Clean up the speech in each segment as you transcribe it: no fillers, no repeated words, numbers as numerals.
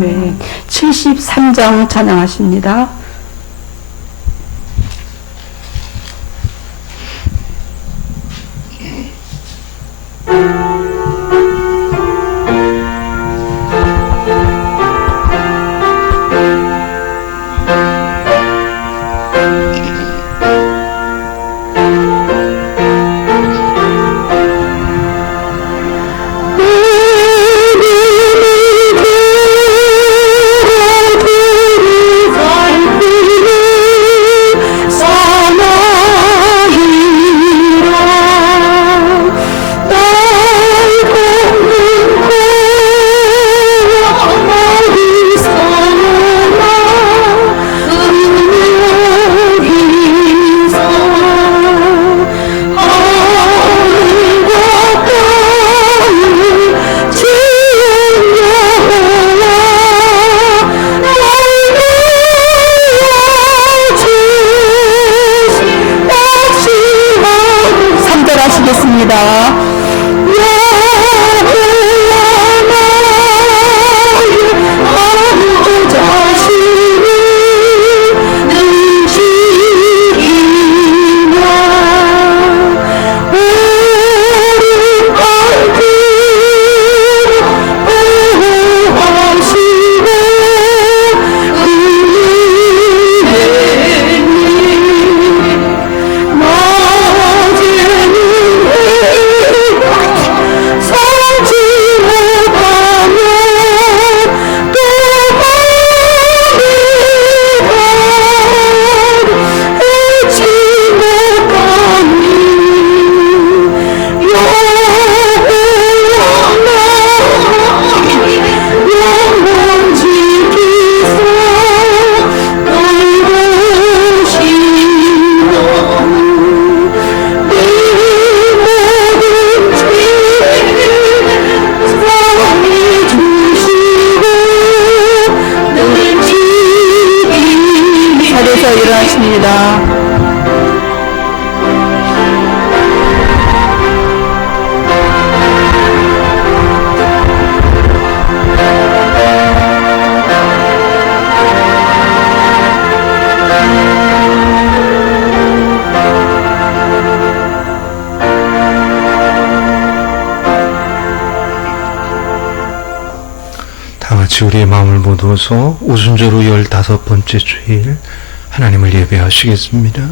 아멘. 73장 찬양하십니다. 우리의 마음을 모두어서 오순절 후 15번째 주일 하나님을 예배하시겠습니다.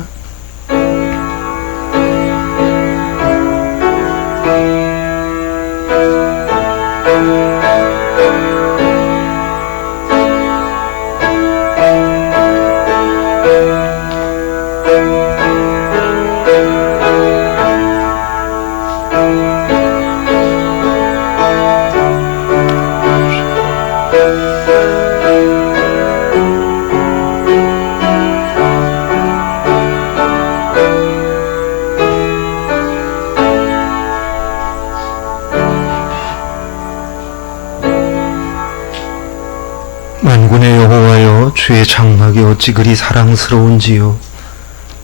만군의 여호와여, 주의 장막이 어찌 그리 사랑스러운지요.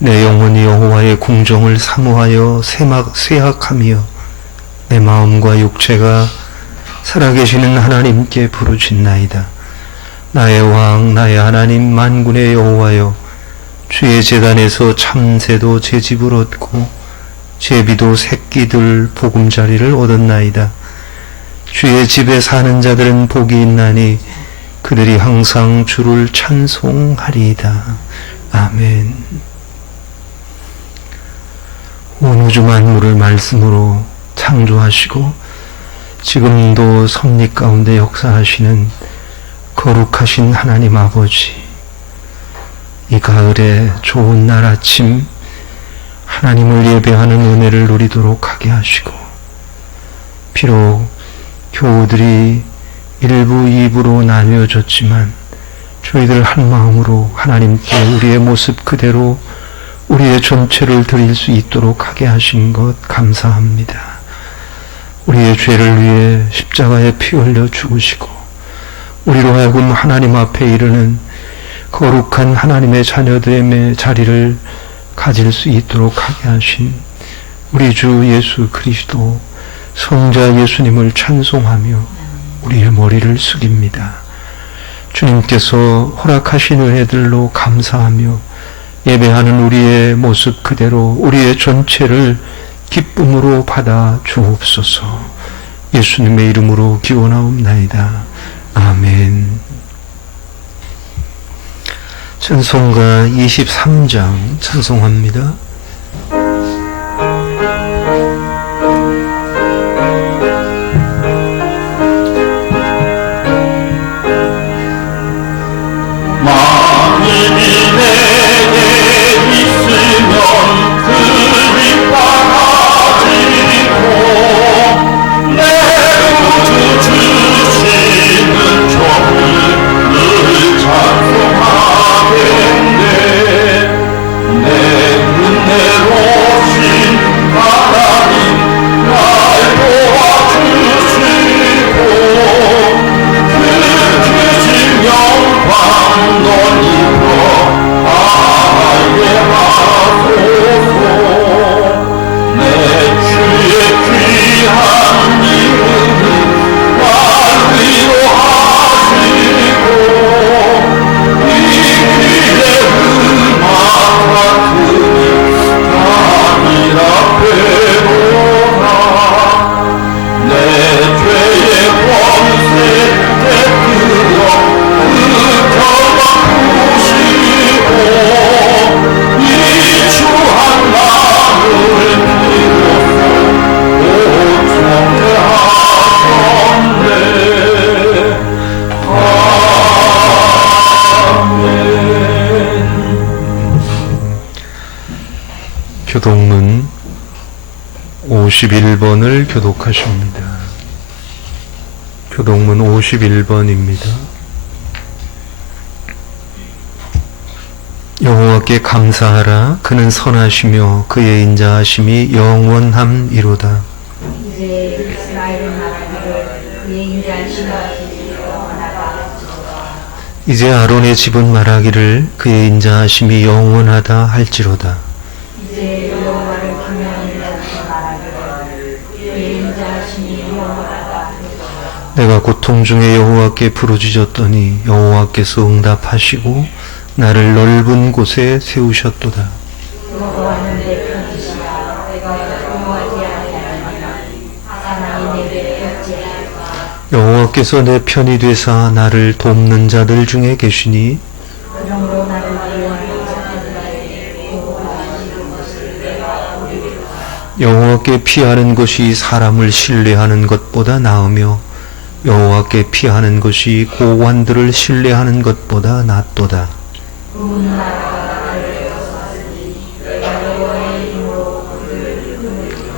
내 영혼이 여호와의 궁정을 사모하여 쇠약하며 내 마음과 육체가 살아계시는 하나님께 부르짖나이다. 나의 왕, 나의 하나님, 만군의 여호와여, 주의 제단에서 참새도 제 집을 얻고 제비도 새끼들 보금자리를 얻었나이다. 주의 집에 사는 자들은 복이 있나니 그들이 항상 주를 찬송하리이다. 아멘. 온 우주 만물을 말씀으로 창조하시고 지금도 섭리 가운데 역사하시는 거룩하신 하나님 아버지, 이 가을에 좋은 날 아침 하나님을 예배하는 은혜를 누리도록 하게 하시고, 비록 교우들이 1부, 2부로 나뉘어졌지만 저희들 한 마음으로 하나님께 우리의 모습 그대로 우리의 전체를 드릴 수 있도록 하게 하신 것 감사합니다. 우리의 죄를 위해 십자가에 피 흘려 죽으시고 우리로 하여금 하나님 앞에 이르는 거룩한 하나님의 자녀됨의 자리를 가질 수 있도록 하게 하신 우리 주 예수 그리스도 성자 예수님을 찬송하며 우리의 머리를 숙입니다. 주님께서 허락하신 은혜들로 감사하며 예배하는 우리의 모습 그대로 우리의 전체를 기쁨으로 받아 주옵소서. 예수님의 이름으로 기원하옵나이다. 아멘. 찬송가 23장 찬송합니다. 교독문 51번을 교독하십니다. 교독문 51번입니다. 여호와께 감사하라. 그는 선하시며 그의 인자하심이 영원함이로다. 이제 이스라엘 나라를 그의 인자하심이 영원하다. 이제 아론의 집은 말하기를 그의 인자하심이 영원하다 할지로다. 이제 여호와를 경외하는 자는 말하기를 그의 인자하심이 영원하다. 내가 고통 중에 여호와께 부르짖었더니 여호와께서 응답하시고 나를 넓은 곳에 세우셨도다. 여호와는 내 편이시라. 내가 두려워하지 아니하리라. 사나이 내게 어찌할까. 여호와께서 내 편이 되사 나를 돕는 자들 중에 계시니 그러므로 나를 구원하는 자들에게 보호하시는 것을 내가 보리로다. 여호와께 피하는 것이 사람을 신뢰하는 것보다 나으며 여호와께 피하는 것이 고관들을 신뢰하는 것보다 낫도다. 온 나라가 나를 에워쌌으니 내가 여호와의 이름으로 그들을 끊으리라.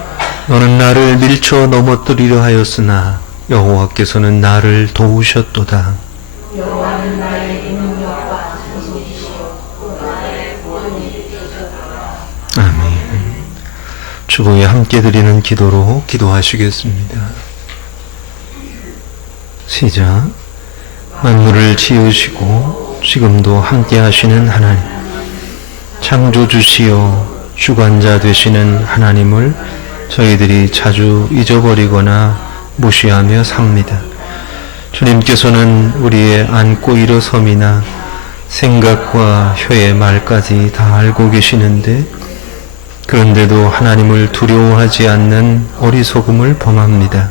너는 나를 밀쳐 넘어뜨리려 하였으나 여호와께서는 나를 도우셨도다. 여호와는 나의 능력과 소속이시오. 또 나의 구원이 되셨도다. 아멘. 주보에 함께 드리는 기도로 기도하시겠습니다. 시작. 만물을 지으시고 지금도 함께 하시는 하나님, 창조주시여 주관자 되시는 하나님을 저희들이 자주 잊어버리거나 무시하며 삽니다. 주님께서는 우리의 안고 일어섬이나 생각과 혀의 말까지 다 알고 계시는데 그런데도 하나님을 두려워하지 않는 어리석음을 범합니다.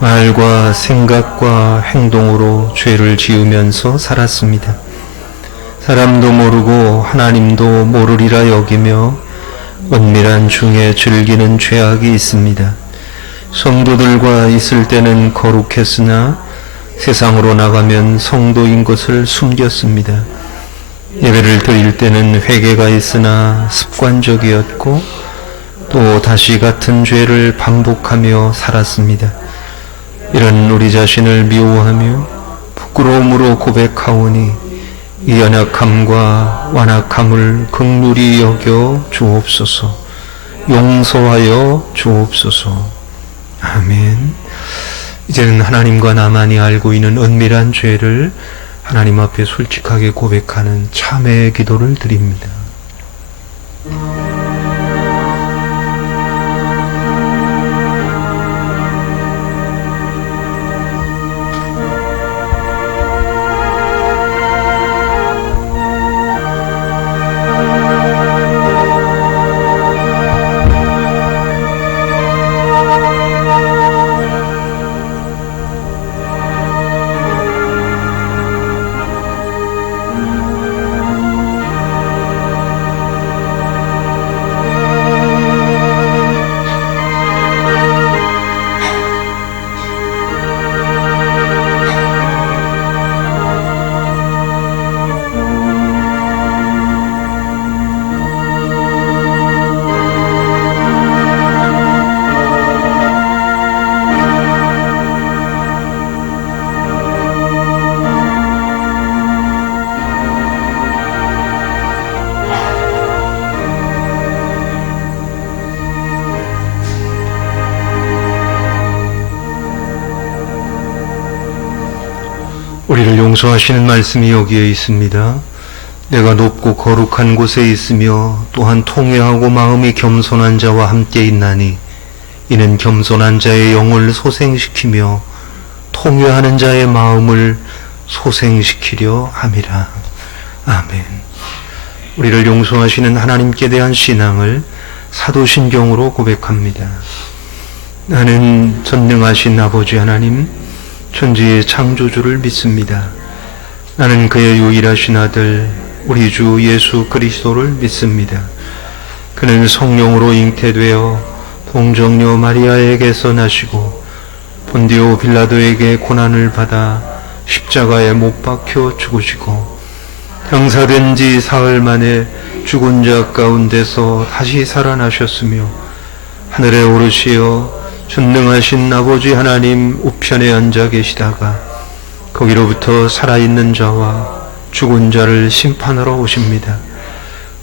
말과 생각과 행동으로 죄를 지으면서 살았습니다. 사람도 모르고 하나님도 모르리라 여기며 은밀한 중에 즐기는 죄악이 있습니다. 성도들과 있을 때는 거룩했으나 세상으로 나가면 성도인 것을 숨겼습니다. 예배를 드릴 때는 회개가 있으나 습관적이었고 또 다시 같은 죄를 반복하며 살았습니다. 이런 우리 자신을 미워하며 부끄러움으로 고백하오니 이 연약함과 완악함을 긍휼히 여겨 주옵소서. 용서하여 주옵소서. 아멘. 이제는 하나님과 나만이 알고 있는 은밀한 죄를 하나님 앞에 솔직하게 고백하는 참회의 기도를 드립니다. 우리를 용서하시는 말씀이 여기에 있습니다. 내가 높고 거룩한 곳에 있으며 또한 통회하고 마음이 겸손한 자와 함께 있나니 이는 겸손한 자의 영을 소생시키며 통회하는 자의 마음을 소생시키려 함이라. 아멘. 우리를 용서하시는 하나님께 대한 신앙을 사도신경으로 고백합니다. 나는 전능하신 아버지 하나님, 천지의 창조주를 믿습니다. 나는 그의 유일하신 아들 우리 주 예수 그리스도를 믿습니다. 그는 성령으로 잉태되어 동정녀 마리아에게서 나시고 본디오 빌라도에게 고난을 받아 십자가에 못 박혀 죽으시고 장사된 지 사흘 만에 죽은 자 가운데서 다시 살아나셨으며 하늘에 오르시어 전능하신 아버지 하나님 우편에 앉아 계시다가 거기로부터 살아있는 자와 죽은 자를 심판하러 오십니다.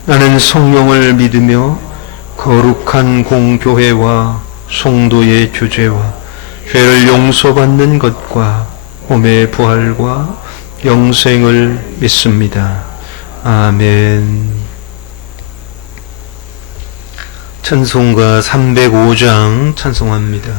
나는 성령을 믿으며 거룩한 공교회와 성도의 교제와 죄를 용서받는 것과 몸의 부활과 영생을 믿습니다. 아멘. 찬송가 305장 찬송합니다.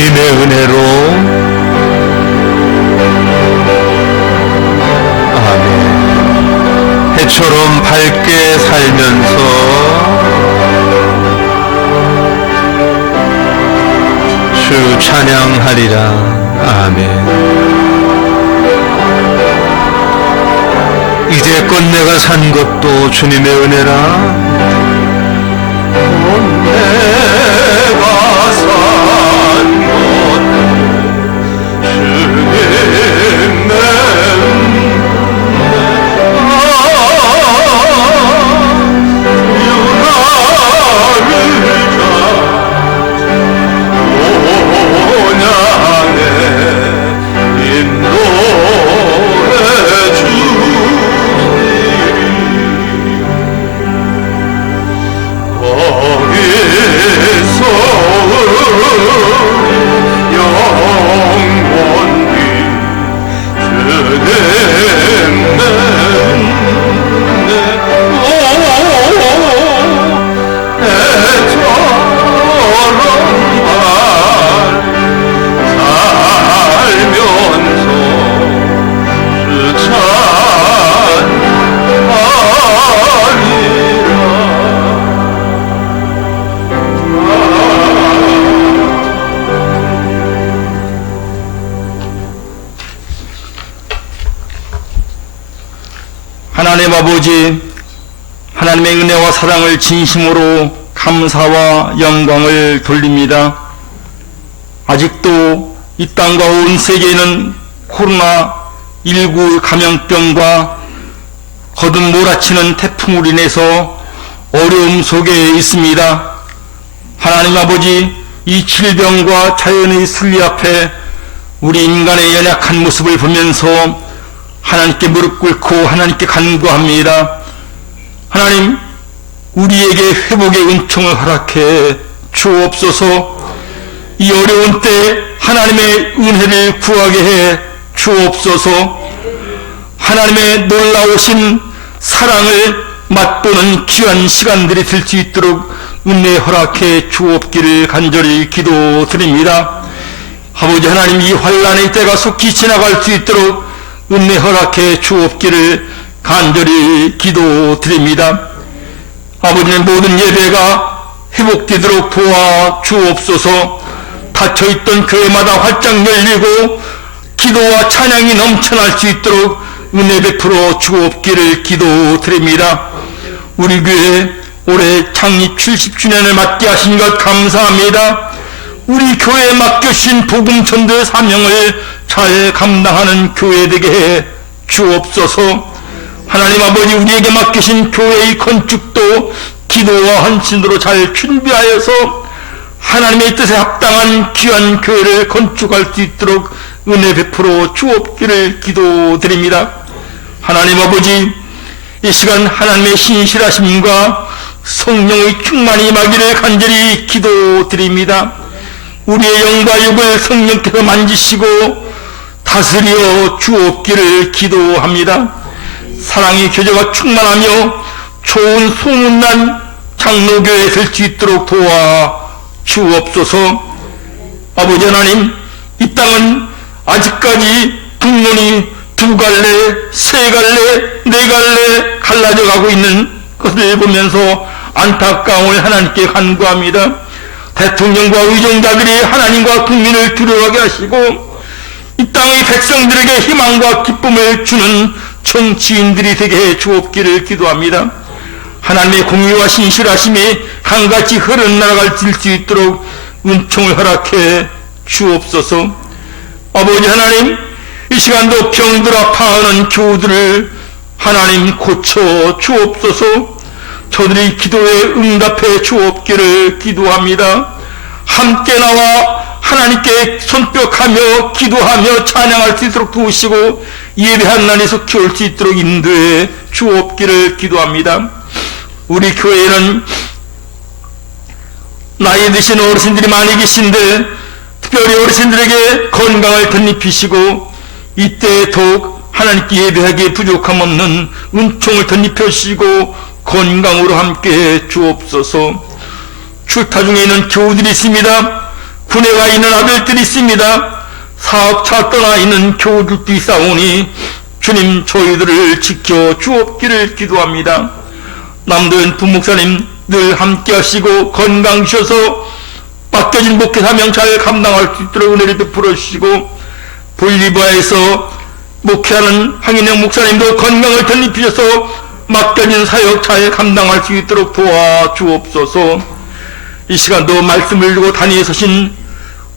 주님의 은혜로 아멘. 해처럼 밝게 살면서 주 찬양하리라. 아멘. 이제껏 내가 산 것도 주님의 은혜라. 내가 산 것도 주님의 하나님 아버지, 하나님의 은혜와 사랑을 진심으로 감사와 영광을 돌립니다. 아직도 이 땅과 온 세계는 코로나19 감염병과 거듭 몰아치는 태풍으로 인해서 어려움 속에 있습니다. 하나님 아버지, 이 질병과 자연의 순리 앞에 우리 인간의 연약한 모습을 보면서 하나님께 무릎 꿇고 하나님께 간구합니다. 하나님, 우리에게 회복의 은총을 허락해 주옵소서. 이 어려운 때 하나님의 은혜를 구하게 해 주옵소서. 하나님의 놀라우신 사랑을 맛보는 귀한 시간들이 될 수 있도록 은혜 허락해 주옵기를 간절히 기도드립니다. 아버지 하나님, 이 환난의 때가 속히 지나갈 수 있도록 은혜 허락해 주옵기를 간절히 기도드립니다. 아버지의 모든 예배가 회복되도록 도와 주옵소서. 닫혀있던 교회마다 활짝 열리고 기도와 찬양이 넘쳐날 수 있도록 은혜 베풀어 주옵기를 기도드립니다. 우리 교회 올해 창립 70주년을 맞게 하신 것 감사합니다. 우리 교회에 맡겨주신 복음 전도의 사명을 잘 감당하는 교회 되게 해 주옵소서. 하나님 아버지, 우리에게 맡기신 교회의 건축도 기도와 헌신으로 잘 준비하여서 하나님의 뜻에 합당한 귀한 교회를 건축할 수 있도록 은혜 베풀어 주옵기를 기도드립니다. 하나님 아버지, 이 시간 하나님의 신실하심과 성령의 충만이 임하기를 간절히 기도드립니다. 우리의 영과 육을 성령께서 만지시고 다스려 주옵기를 기도합니다. 사랑의 교제가 충만하며 좋은 소문난 장로교회 될 수 있도록 도와 주옵소서. 아버지 하나님, 이 땅은 아직까지 국론이 2갈래, 3갈래, 4갈래 갈라져 가고 있는 것을 보면서 안타까움을 하나님께 간구합니다. 대통령과 의정자들이 하나님과 국민을 두려워하게 하시고 이 땅의 백성들에게 희망과 기쁨을 주는 정치인들이 되게 해 주옵기를 기도합니다. 하나님의 공의와 신실하심이 강같이 흘러나갈 수 있도록 은총을 허락해 주옵소서. 아버지 하나님, 이 시간도 병들 아파하는 교우들을 하나님 고쳐 주옵소서. 저들이 기도에 응답해 주옵기를 기도합니다. 함께 나와 하나님께 손뼉하며 기도하며 찬양할 수 있도록 도우시고 예배한 날에 속히 올 수 있도록 인도해 주옵기를 기도합니다. 우리 교회에는 나이 드신 어르신들이 많이 계신데 특별히 어르신들에게 건강을 덧입히시고 이때 더욱 하나님께 예배하기에 부족함 없는 은총을 덧입혀 주시고 건강으로 함께해 주옵소서. 출타 중에 있는 교우들이 있습니다. 군에 가 있는 아들들이 있습니다. 사업차 떠나 있는 교우들도 있사오니 주님, 저희들을 지켜 주옵기를 기도합니다. 남도현 부목사님 늘 함께 하시고 건강 주셔서 맡겨진 목회 사명 잘 감당할 수 있도록 은혜를 베풀어 주시고 볼리비아에서 목회하는 황인영 목사님도 건강을 덧입히셔서 맡겨진 사역 잘 감당할 수 있도록 도와 주옵소서. 이 시간도 말씀을 들고 단위에 서신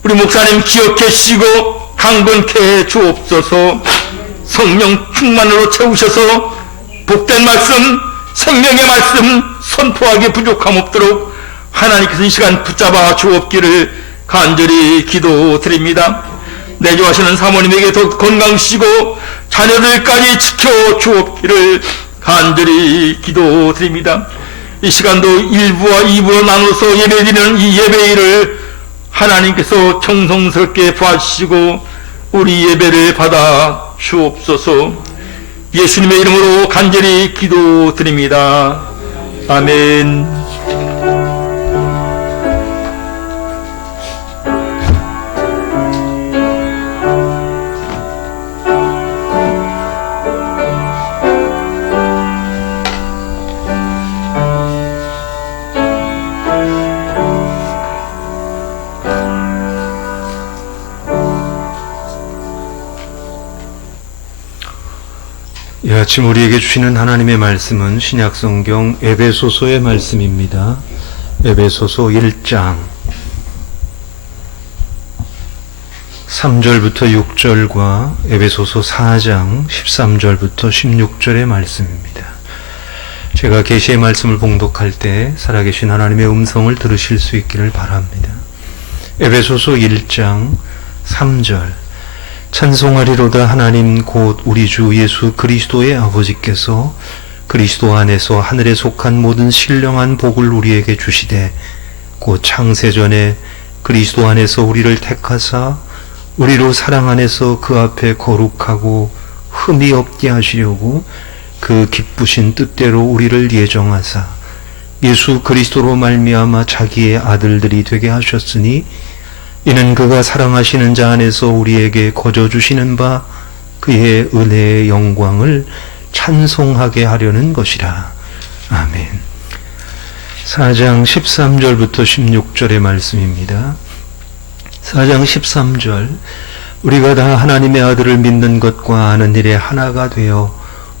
우리 목사님 기억해 주시고 강건케 해 주옵소서. 성령 충만으로 채우셔서 복된 말씀, 생명의 말씀 선포하기에 부족함 없도록 하나님께서 이 시간 붙잡아 주옵기를 간절히 기도드립니다. 내조하시는 사모님에게 더 건강 주시고 자녀들까지 지켜 주옵기를 간절히 기도드립니다. 이 시간도 1부와 2부로 나눠서 예배드리는 이 예배일을 하나님께서 정성스럽게 봐주시고 우리 예배를 받아 주옵소서. 예수님의 이름으로 간절히 기도드립니다. 아멘. 이 아침 우리에게 주시는 하나님의 말씀은 신약성경 에베소서의 말씀입니다. 에베소서 1장 3절부터 6절과 에베소서 4장 13절부터 16절의 말씀입니다. 제가 계시의 말씀을 봉독할 때 살아계신 하나님의 음성을 들으실 수 있기를 바랍니다. 에베소서 1장 3절 찬송하리로다 하나님 곧 우리 주 예수 그리스도의 아버지께서 그리스도 안에서 하늘에 속한 모든 신령한 복을 우리에게 주시되 곧 창세전에 그리스도 안에서 우리를 택하사 우리로 사랑 안에서 그 앞에 거룩하고 흠이 없게 하시려고 그 기쁘신 뜻대로 우리를 예정하사 예수 그리스도로 말미암아 자기의 아들들이 되게 하셨으니 이는 그가 사랑하시는 자 안에서 우리에게 거저 주시는 바 그의 은혜의 영광을 찬송하게 하려는 것이라. 아멘. 4장 13절부터 16절의 말씀입니다. 4장 13절 우리가 다 하나님의 아들을 믿는 것과 아는 일에 하나가 되어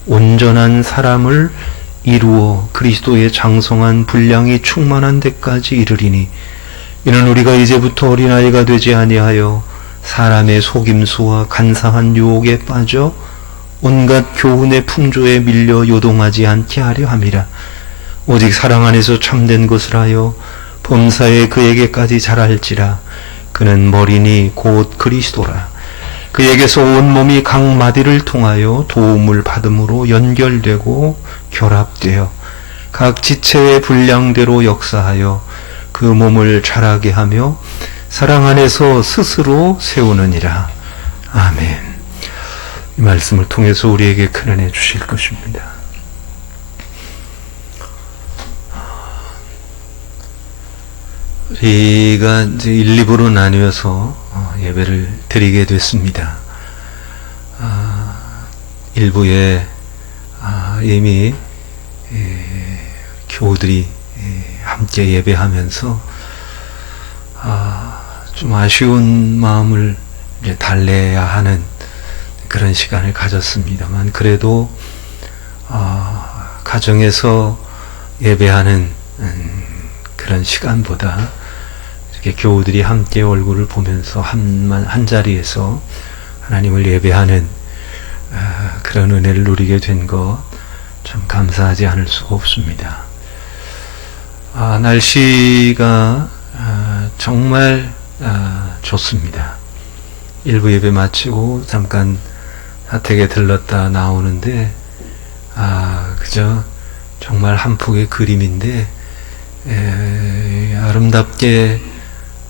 온전한 사람을 이루어 그리스도의 장성한 분량이 충만한 데까지 이르리니 이는 우리가 이제부터 어린아이가 되지 아니하여 사람의 속임수와 간사한 유혹에 빠져 온갖 교훈의 풍조에 밀려 요동하지 않게 하려 함이라. 오직 사랑 안에서 참된 것을 하여 범사에 그에게까지 자랄지라. 그는 머리니 곧 그리스도라. 그에게서 온 몸이 각 마디를 통하여 도움을 받음으로 연결되고 결합되어 각 지체의 분량대로 역사하여 그 몸을 자라게 하며 사랑 안에서 스스로 세우느니라. 아멘. 이 말씀을 통해서 우리에게 큰 은혜 주실 것입니다. 우리가 이제 1, 2부로 나뉘어서 예배를 드리게 됐습니다. 1부에 이미 교우들이 함께 예배하면서 좀 아쉬운 마음을 이제 달래야 하는 그런 시간을 가졌습니다만 그래도 가정에서 예배하는 그런 시간보다 이렇게 교우들이 함께 얼굴을 보면서 한 자리에서 하나님을 예배하는 그런 은혜를 누리게 된 것 참 감사하지 않을 수가 없습니다. 날씨가 정말 좋습니다. 일부 예배 마치고 잠깐 사택에 들렀다 나오는데 그저 정말 한 폭의 그림인데 아름답게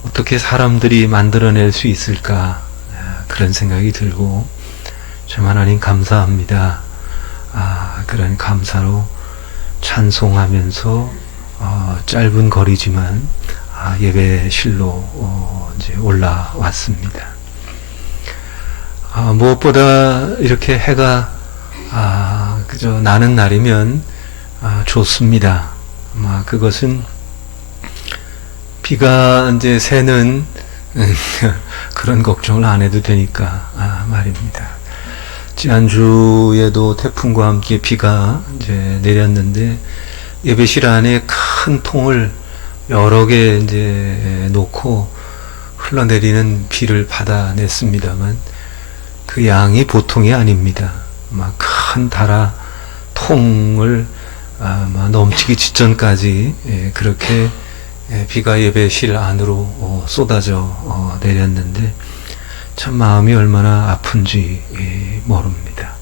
어떻게 사람들이 만들어낼 수 있을까 그런 생각이 들고 참 하나님 감사합니다. 그런 감사로 찬송하면서 짧은 거리지만 예배실로 이제 올라왔습니다. 무엇보다 이렇게 해가 그저 나는 날이면 좋습니다. 그것은 비가 이제 새는 그런 걱정을 안 해도 되니까 말입니다. 지난주에도 태풍과 함께 비가 이제 내렸는데 예배실 안에 큰 통을 여러 개 이제 놓고 흘러내리는 비를 받아냈습니다만 그 양이 보통이 아닙니다. 큰 다라 통을 넘치기 직전까지 그렇게 비가 예배실 안으로 쏟아져 내렸는데 참 마음이 얼마나 아픈지 모릅니다.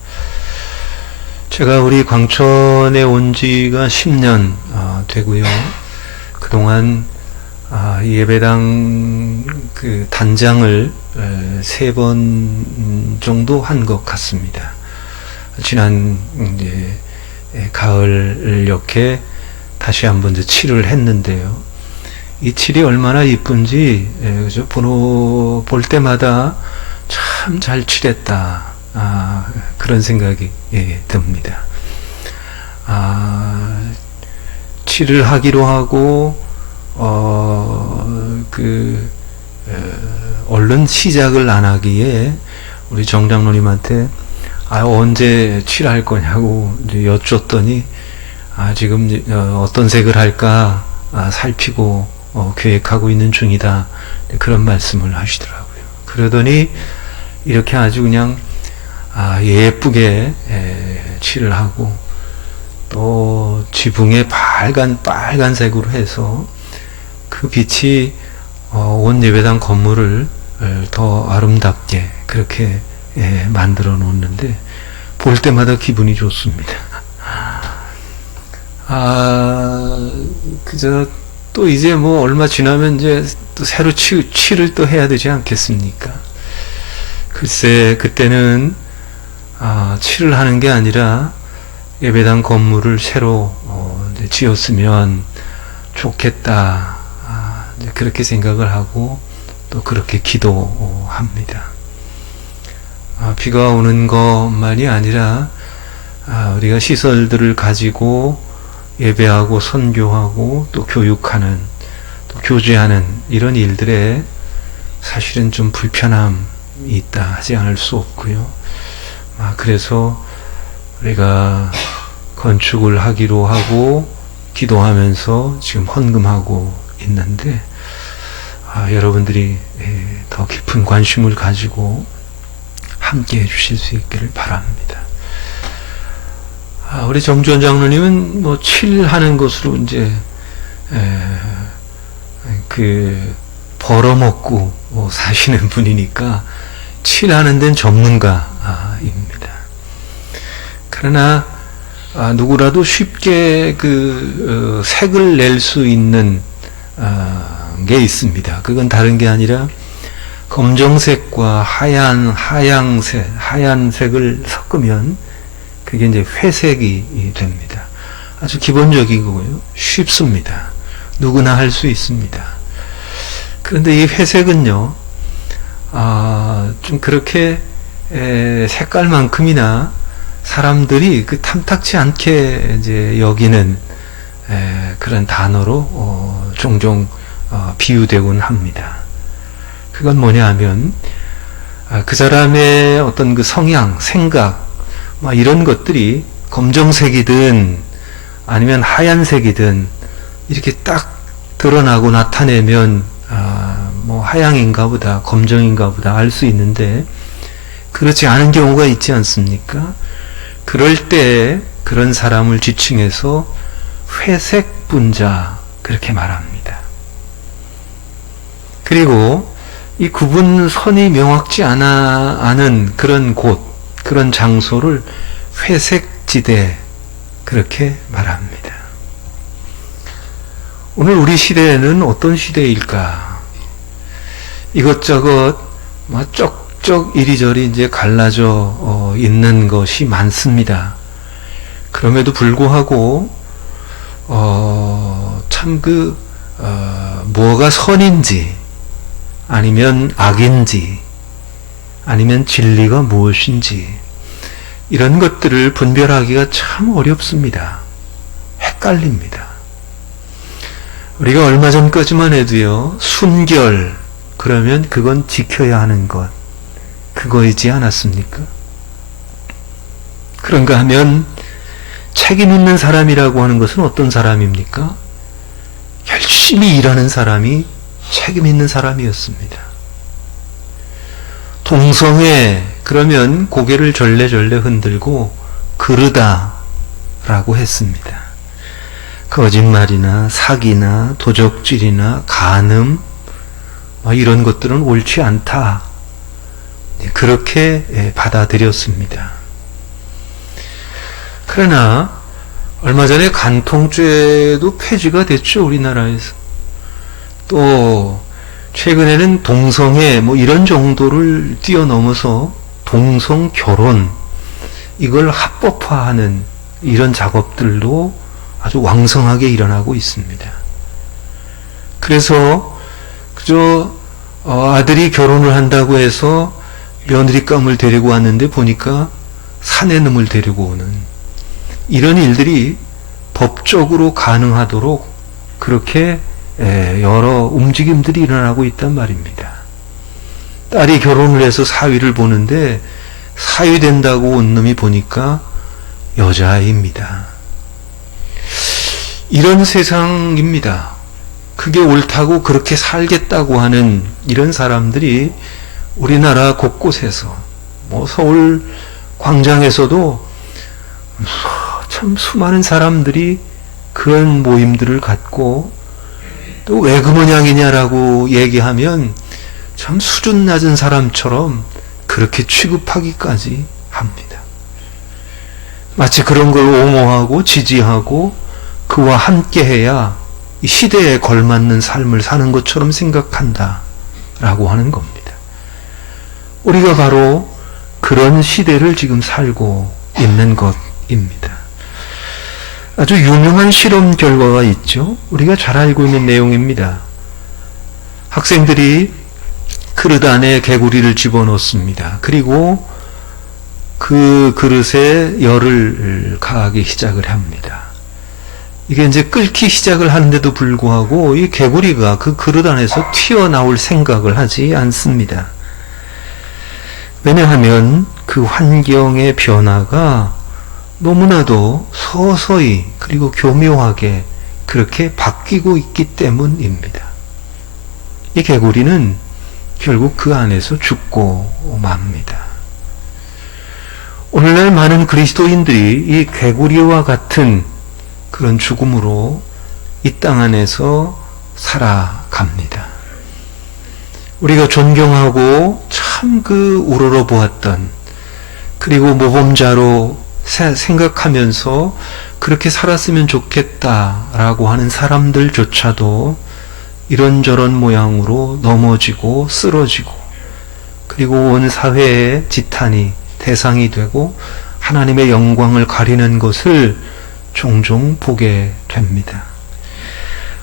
제가 우리 광천에 온 지가 10년 되고요. 그동안 예배당 그 단장을 3번 정도 한 것 같습니다. 지난 이제 가을 이렇게 다시 한번 이제 칠을 했는데요. 이 칠이 얼마나 이쁜지 그죠? 볼 때마다 참 잘 칠했다. 그런 생각이 듭니다. 칠을 하기로 하고 얼른 시작을 안 하기에 우리 정장로님한테 언제 칠할 거냐고 이제 여쭸더니 지금 어떤 색을 할까 살피고 계획하고 있는 중이다. 그런 말씀을 하시더라고요. 그러더니 이렇게 아주 그냥 예쁘게 칠을 하고 또 지붕에 빨간색으로 해서 그 빛이 온 예배당 건물을 더 아름답게 그렇게 만들어 놓는데 볼 때마다 기분이 좋습니다. 그저 또 이제 뭐 얼마 지나면 이제 또 새로 칠을 또 해야 되지 않겠습니까? 글쎄 그때는 칠을 하는 게 아니라 예배당 건물을 새로 이제 지었으면 좋겠다. 이제 그렇게 생각을 하고 또 그렇게 기도합니다. 비가 오는 것만이 아니라 우리가 시설들을 가지고 예배하고 선교하고 또 교육하는 또 교제하는 이런 일들에 사실은 좀 불편함이 있다 하지 않을 수 없고요. 그래서 우리가 건축을 하기로 하고 기도하면서 지금 헌금하고 있는데 여러분들이 더 깊은 관심을 가지고 함께 해주실 수 있기를 바랍니다. 우리 정주원 장로님은 뭐 칠하는 것으로 이제 벌어먹고 사시는 분이니까 칠하는 데는 전문가입니다. 그러나 누구라도 쉽게 색을 낼 수 있는 게 있습니다. 그건 다른 게 아니라 검정색과 하얀색을 섞으면 그게 이제 회색이 됩니다. 아주 기본적이고요. 쉽습니다. 누구나 할 수 있습니다. 그런데 이 회색은요, 좀 그렇게 색깔만큼이나 사람들이 탐탁치 않게 이제 여기는 그런 단어로 종종 비유되곤 합니다. 그건 뭐냐 하면 그 사람의 어떤 그 성향, 생각 이런 것들이 검정색이든 아니면 하얀색이든 이렇게 딱 드러나고 나타내면 뭐 하양인가 보다 검정인가 보다 알 수 있는데 그렇지 않은 경우가 있지 않습니까? 그럴 때 그런 사람을 지칭해서 회색 분자 그렇게 말합니다. 그리고 이 구분선이 명확지 않은 그런 곳, 그런 장소를 회색지대 그렇게 말합니다. 오늘 우리 시대에는 어떤 시대일까? 이것저것 쩍쩍 이리저리 이제 갈라져 있는 것이 많습니다. 그럼에도 불구하고 참 뭐가 선인지 아니면 악인지 아니면 진리가 무엇인지 이런 것들을 분별하기가 참 어렵습니다. 헷갈립니다. 우리가 얼마 전까지만 해도요, 순결 그러면 그건 지켜야 하는 것 그거이지 않았습니까? 그런가 하면 책임 있는 사람이라고 하는 것은 어떤 사람입니까? 열심히 일하는 사람이 책임 있는 사람이었습니다. 동성애 그러면 고개를 절레절레 흔들고 그르다 라고 했습니다. 거짓말이나 사기나 도적질이나 간음 이런 것들은 옳지 않다. 그렇게 받아들였습니다. 그러나 얼마 전에 간통죄도 폐지가 됐죠. 우리나라에서. 또 최근에는 동성애 이런 정도를 뛰어넘어서 동성결혼 이걸 합법화하는 이런 작업들도 아주 왕성하게 일어나고 있습니다. 그래서 그저 아들이 결혼을 한다고 해서 며느리감을 데리고 왔는데 보니까 사내놈을 데리고 오는 이런 일들이 법적으로 가능하도록 그렇게 여러 움직임들이 일어나고 있단 말입니다. 딸이 결혼을 해서 사위를 보는데 사위 된다고 온 놈이 보니까 여자아이입니다. 이런 세상입니다. 그게 옳다고 그렇게 살겠다고 하는 이런 사람들이 우리나라 곳곳에서, 서울 광장에서도 참 수많은 사람들이 그런 모임들을 갖고, 또 왜 그 모양이냐라고 얘기하면 참 수준 낮은 사람처럼 그렇게 취급하기까지 합니다. 마치 그런 걸 옹호하고 지지하고 그와 함께해야 이 시대에 걸맞는 삶을 사는 것처럼 생각한다라고 하는 겁니다. 우리가 바로 그런 시대를 지금 살고 있는 것입니다. 아주 유명한 실험 결과가 있죠. 우리가 잘 알고 있는 내용입니다. 학생들이 그릇 안에 개구리를 집어넣습니다. 그리고 그 그릇에 열을 가하기 시작을 합니다. 이게 이제 끓기 시작을 하는데도 불구하고 이 개구리가 그 그릇 안에서 튀어나올 생각을 하지 않습니다. 왜냐하면 그 환경의 변화가 너무나도 서서히 그리고 교묘하게 그렇게 바뀌고 있기 때문입니다. 이 개구리는 결국 그 안에서 죽고 맙니다. 오늘날 많은 그리스도인들이 이 개구리와 같은 그런 죽음으로 이 땅 안에서 살아갑니다. 우리가 존경하고 참 그 우러러 보았던, 그리고 모범자로 생각하면서 그렇게 살았으면 좋겠다라고 하는 사람들조차도 이런저런 모양으로 넘어지고 쓰러지고, 그리고 온 사회의 지탄이 대상이 되고 하나님의 영광을 가리는 것을 종종 보게 됩니다.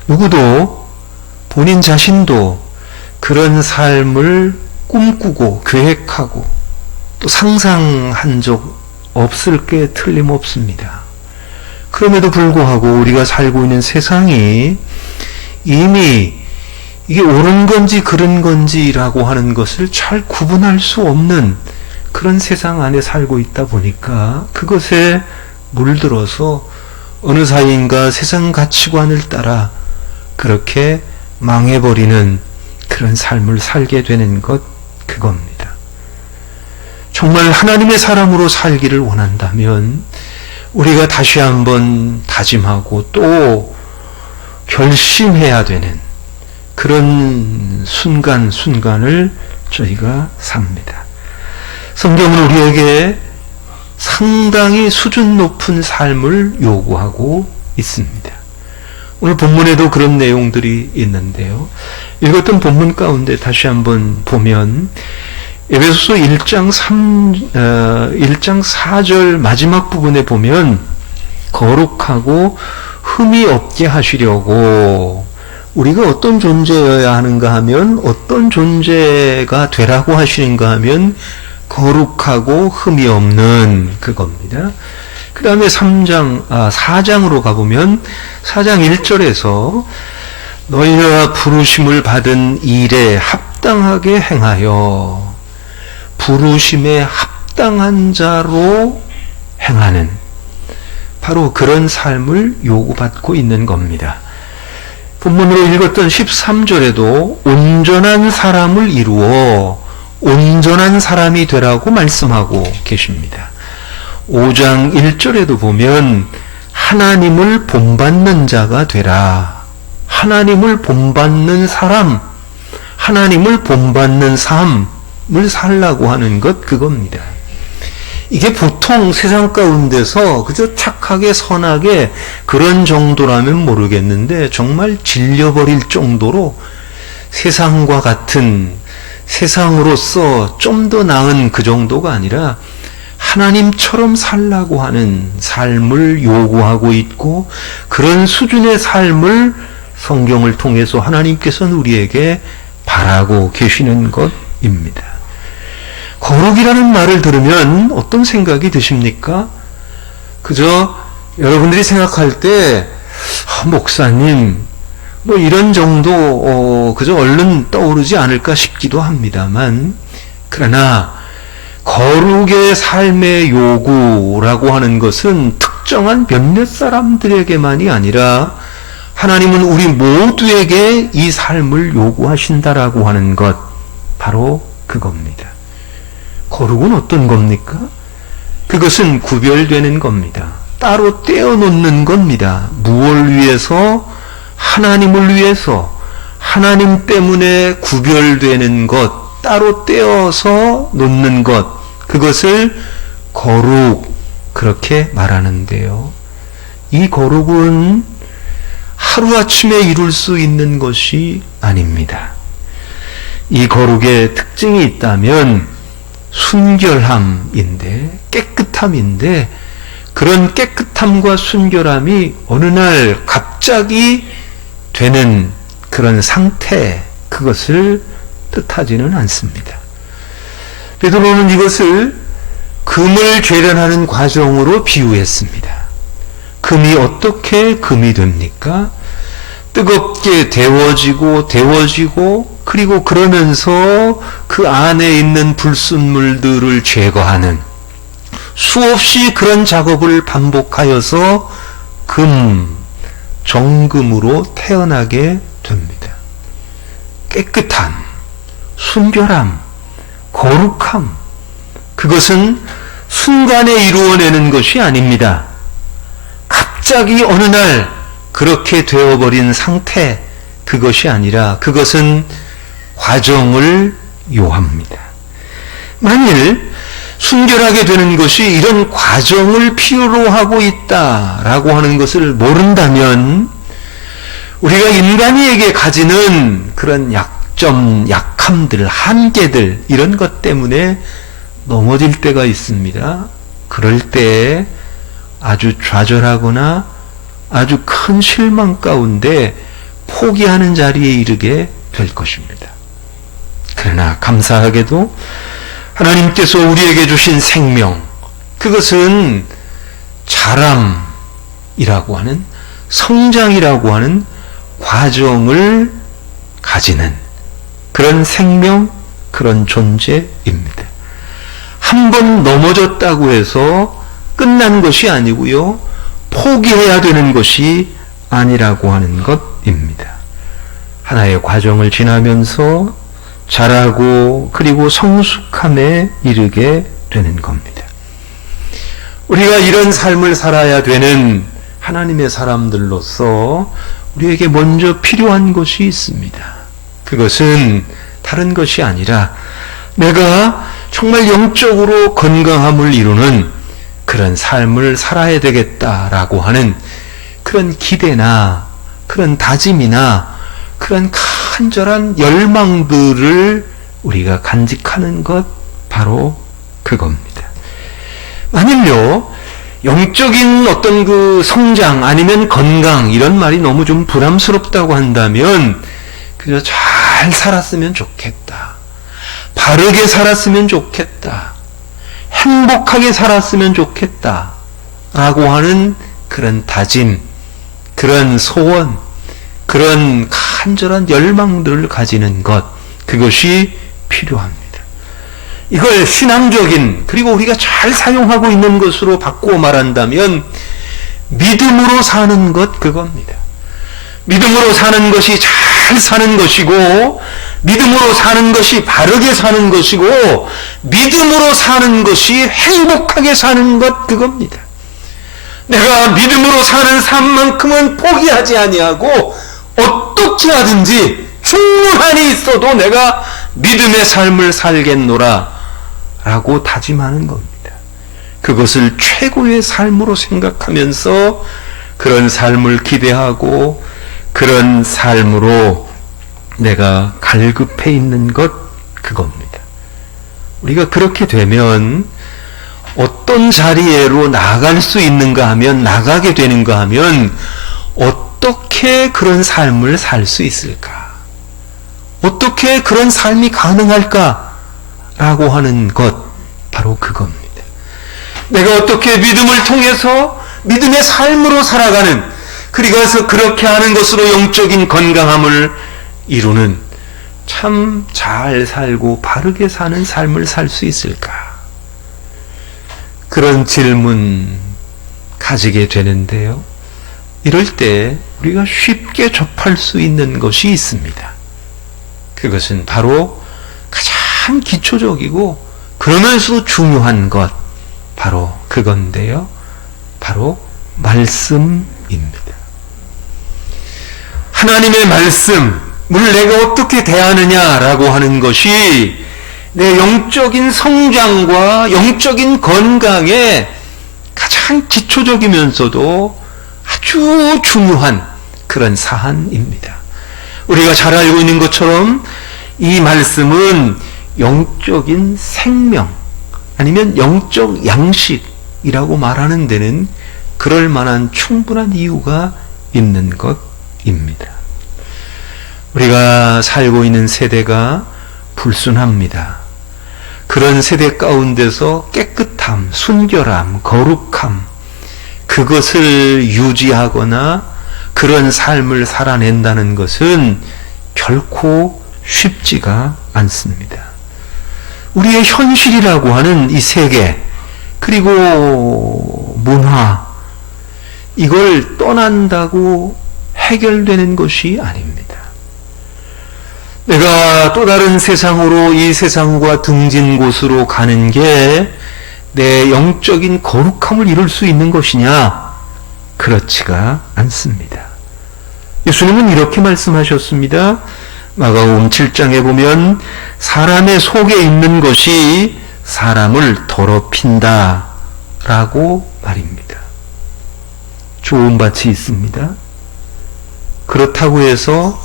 누구도, 본인 자신도 그런 삶을 꿈꾸고 계획하고 또 상상한 적 없을 게 틀림없습니다. 그럼에도 불구하고 우리가 살고 있는 세상이 이미 이게 옳은 건지 그른 건지라고 하는 것을 잘 구분할 수 없는 그런 세상 안에 살고 있다 보니까 그것에 물들어서 어느 사이인가 세상 가치관을 따라 그렇게 망해버리는 그런 삶을 살게 되는 것, 그겁니다. 정말 하나님의 사람으로 살기를 원한다면 우리가 다시 한번 다짐하고 또 결심해야 되는 그런 순간순간을 저희가 삽니다. 성경은 우리에게 상당히 수준 높은 삶을 요구하고 있습니다. 오늘 본문에도 그런 내용들이 있는데요. 읽었던 본문 가운데 다시 한번 보면 에베소서 1장 4절 마지막 부분에 보면 거룩하고 흠이 없게 하시려고, 우리가 어떤 존재여야 하는가 하면, 어떤 존재가 되라고 하시는가 하면 거룩하고 흠이 없는 그겁니다. 그 다음에 4장으로 가보면 4장 1절에서 너희가 부르심을 받은 일에 합당하게 행하여, 부르심에 합당한 자로 행하는 바로 그런 삶을 요구받고 있는 겁니다. 본문으로 읽었던 13절에도 온전한 사람을 이루어 온전한 사람이 되라고 말씀하고 계십니다. 5장 1절에도 보면 하나님을 본받는 자가 되라. 하나님을 본받는 사람, 하나님을 본받는 삶을 살라고 하는 것, 그겁니다. 이게 보통 세상 가운데서 그저 착하게 선하게 그런 정도라면 모르겠는데 정말 질려버릴 정도로 세상과 같은, 세상으로서 좀 더 나은 그 정도가 아니라 하나님처럼 살라고 하는 삶을 요구하고 있고, 그런 수준의 삶을 성경을 통해서 하나님께서는 우리에게 바라고 계시는 것입니다. 거룩이라는 말을 들으면 어떤 생각이 드십니까? 그저 여러분들이 생각할 때 목사님 뭐 이런 정도 그저 얼른 떠오르지 않을까 싶기도 합니다만, 그러나 거룩의 삶의 요구라고 하는 것은 특정한 몇몇 사람들에게만이 아니라 하나님은 우리 모두에게 이 삶을 요구하신다라고 하는 것, 바로 그겁니다. 거룩은 어떤 겁니까? 그것은 구별되는 겁니다. 따로 떼어놓는 겁니다. 무엇을 위해서? 하나님을 위해서, 하나님 때문에 구별되는 것, 따로 떼어서 놓는 것, 그것을 거룩, 그렇게 말하는데요. 이 거룩은 하루아침에 이룰 수 있는 것이 아닙니다. 이 거룩의 특징이 있다면 순결함인데, 깨끗함인데, 그런 깨끗함과 순결함이 어느 날 갑자기 되는 그런 상태, 그것을 뜻하지는 않습니다. 베드로는 이것을 금을 재련하는 과정으로 비유했습니다. 금이 어떻게 금이 됩니까? 뜨겁게 데워지고 그리고 그러면서 그 안에 있는 불순물들을 제거하는, 수없이 그런 작업을 반복하여서 정금으로 태어나게 됩니다. 깨끗함, 순결함, 거룩함, 그것은 순간에 이루어내는 것이 아닙니다. 갑자기 어느 날 그렇게 되어버린 상태, 그것이 아니라 그것은 과정을 요합니다. 만일 순결하게 되는 것이 이런 과정을 필요로 하고 있다라고 하는 것을 모른다면, 우리가 인간이에게 가지는 그런 약점, 약함들, 한계들, 이런 것 때문에 넘어질 때가 있습니다. 그럴 때 아주 좌절하거나 아주 큰 실망 가운데 포기하는 자리에 이르게 될 것입니다. 그러나 감사하게도 하나님께서 우리에게 주신 생명, 그것은 자람이라고 하는, 성장이라고 하는 과정을 가지는 그런 생명, 그런 존재입니다. 한 번 넘어졌다고 해서 끝난 것이 아니고요, 포기해야 되는 것이 아니라고 하는 것입니다. 하나의 과정을 지나면서 자라고 그리고 성숙함에 이르게 되는 겁니다. 우리가 이런 삶을 살아야 되는 하나님의 사람들로서 우리에게 먼저 필요한 것이 있습니다. 그것은 다른 것이 아니라 내가 정말 영적으로 건강함을 이루는 그런 삶을 살아야 되겠다라고 하는 그런 기대나 그런 다짐이나 그런 간절한 열망들을 우리가 간직하는 것, 바로 그겁니다. 만일요, 영적인 어떤 그 성장 아니면 건강, 이런 말이 너무 좀 부담스럽다고 한다면 그저 잘 살았으면 좋겠다, 바르게 살았으면 좋겠다, 행복하게 살았으면 좋겠다 라고 하는 그런 다짐, 그런 소원, 그런 간절한 열망들을 가지는 것, 그것이 필요합니다. 이걸 신앙적인, 그리고 우리가 잘 사용하고 있는 것으로 바꾸어 말한다면 믿음으로 사는 것, 그겁니다. 믿음으로 사는 것이 잘 사는 것이고, 믿음으로 사는 것이 바르게 사는 것이고, 믿음으로 사는 것이 행복하게 사는 것, 그겁니다. 내가 믿음으로 사는 삶만큼은 포기하지 아니하고 어떻게 하든지 충분히 있어도 내가 믿음의 삶을 살겠노라 라고 다짐하는 겁니다. 그것을 최고의 삶으로 생각하면서 그런 삶을 기대하고 그런 삶으로 내가 갈급해 있는 것, 그겁니다. 우리가 그렇게 되면 어떤 자리로 나갈 수 있는가 하면, 나가게 되는가 하면 어떻게 그런 삶을 살 수 있을까? 어떻게 그런 삶이 가능할까? 라고 하는 것, 바로 그겁니다. 내가 어떻게 믿음을 통해서 믿음의 삶으로 살아가는, 그리고 그렇게 하는 것으로 영적인 건강함을 이루는, 참 잘 살고 바르게 사는 삶을 살 수 있을까? 그런 질문 가지게 되는데요. 이럴 때 우리가 쉽게 접할 수 있는 것이 있습니다. 그것은 바로 가장 기초적이고 그러면서도 중요한 것, 바로 그건데요. 바로 말씀입니다. 하나님의 말씀을 내가 어떻게 대하느냐라고 하는 것이 내 영적인 성장과 영적인 건강에 가장 기초적이면서도 아주 중요한 그런 사안입니다. 우리가 잘 알고 있는 것처럼 이 말씀은 영적인 생명 아니면 영적 양식이라고 말하는 데는 그럴 만한 충분한 이유가 있는 것입니다. 우리가 살고 있는 세대가 불순합니다. 그런 세대 가운데서 깨끗함, 순결함, 거룩함, 그것을 유지하거나 그런 삶을 살아낸다는 것은 결코 쉽지가 않습니다. 우리의 현실이라고 하는 이 세계, 그리고 문화, 이걸 떠난다고 해결되는 것이 아닙니다. 내가 또 다른 세상으로, 이 세상과 등진 곳으로 가는 게 내 영적인 거룩함을 이룰 수 있는 것이냐? 그렇지가 않습니다. 예수님은 이렇게 말씀하셨습니다. 마가복음 7장에 보면 사람의 속에 있는 것이 사람을 더럽힌다 라고 말입니다. 좋은 밭이 있습니다. 그렇다고 해서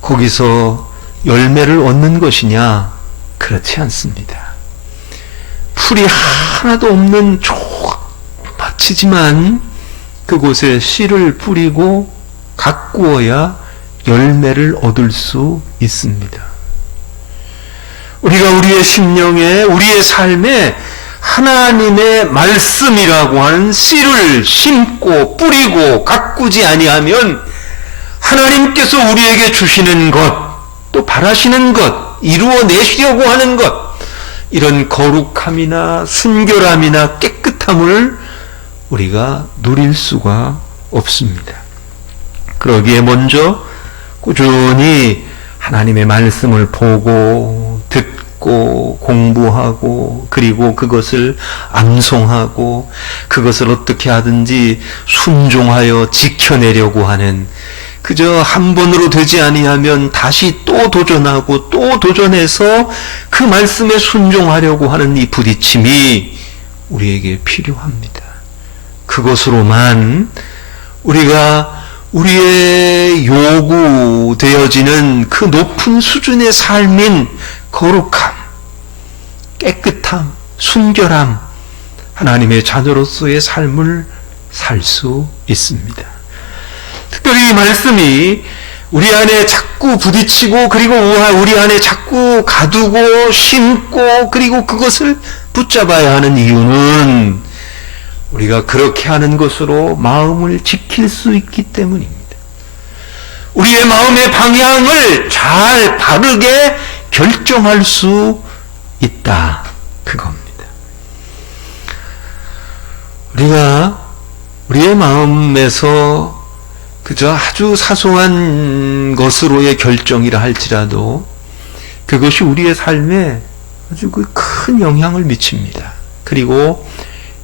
거기서 열매를 얻는 것이냐? 그렇지 않습니다. 풀이 하나도 없는 좋은 밭이지만 그곳에 씨를 뿌리고 가꾸어야 열매를 얻을 수 있습니다. 우리가 우리의 심령에, 우리의 삶에 하나님의 말씀이라고 하는 씨를 심고 뿌리고 가꾸지 아니하면 하나님께서 우리에게 주시는 것, 또 바라시는 것, 이루어내시려고 하는 것, 이런 거룩함이나 순결함이나 깨끗함을 우리가 누릴 수가 없습니다. 그러기에 먼저 꾸준히 하나님의 말씀을 보고 듣고 공부하고 그리고 그것을 암송하고 그것을 어떻게 하든지 순종하여 지켜내려고 하는, 그저 한 번으로 되지 아니하면 다시 또 도전하고 또 도전해서 그 말씀에 순종하려고 하는 이 부딪힘이 우리에게 필요합니다. 그것으로만 우리가 우리의 요구되어지는 그 높은 수준의 삶인 거룩함, 깨끗함, 순결함, 하나님의 자녀로서의 삶을 살 수 있습니다. 특별히 이 말씀이 우리 안에 자꾸 부딪히고 그리고 우리 안에 자꾸 가두고 심고 그리고 그것을 붙잡아야 하는 이유는 우리가 그렇게 하는 것으로 마음을 지킬 수 있기 때문입니다. 우리의 마음의 방향을 잘 바르게 결정할 수 있다, 그겁니다. 우리가 우리의 마음에서 그저 아주 사소한 것으로의 결정이라 할지라도 그것이 우리의 삶에 아주 큰 영향을 미칩니다. 그리고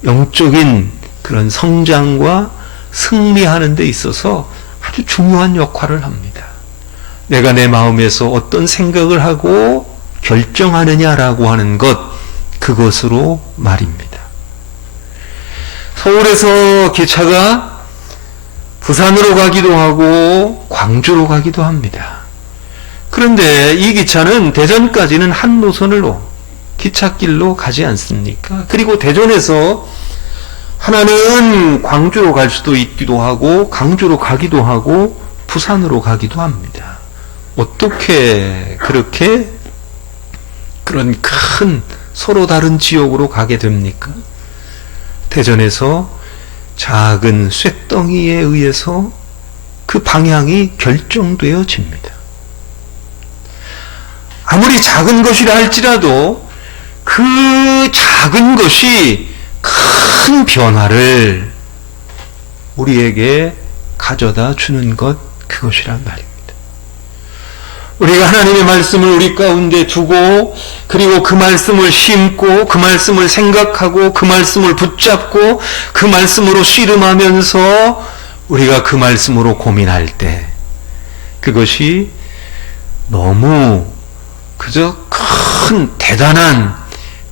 영적인 그런 성장과 승리하는 데 있어서 아주 중요한 역할을 합니다. 내가 내 마음에서 어떤 생각을 하고 결정하느냐라고 하는 것, 그것으로 말입니다. 서울에서 기차가 부산으로 가기도 하고 광주로 가기도 합니다. 그런데 이 기차는 대전까지는 한 노선으로 기찻길로 가지 않습니까? 그리고 대전에서 하나는 광주로 갈 수도 있기도 하고 광주로 가기도 하고 부산으로 가기도 합니다. 어떻게 그렇게 그런 큰 서로 다른 지역으로 가게 됩니까? 대전에서 작은 쇳덩이에 의해서 그 방향이 결정되어집니다. 아무리 작은 것이라 할지라도 그 작은 것이 큰 변화를 우리에게 가져다 주는 것, 그것이란 말입니다. 우리가 하나님의 말씀을 우리 가운데 두고, 그리고 그 말씀을 심고, 그 말씀을 생각하고, 그 말씀을 붙잡고, 그 말씀으로 씨름하면서 우리가 그 말씀으로 고민할 때, 그것이 너무 그저 큰 대단한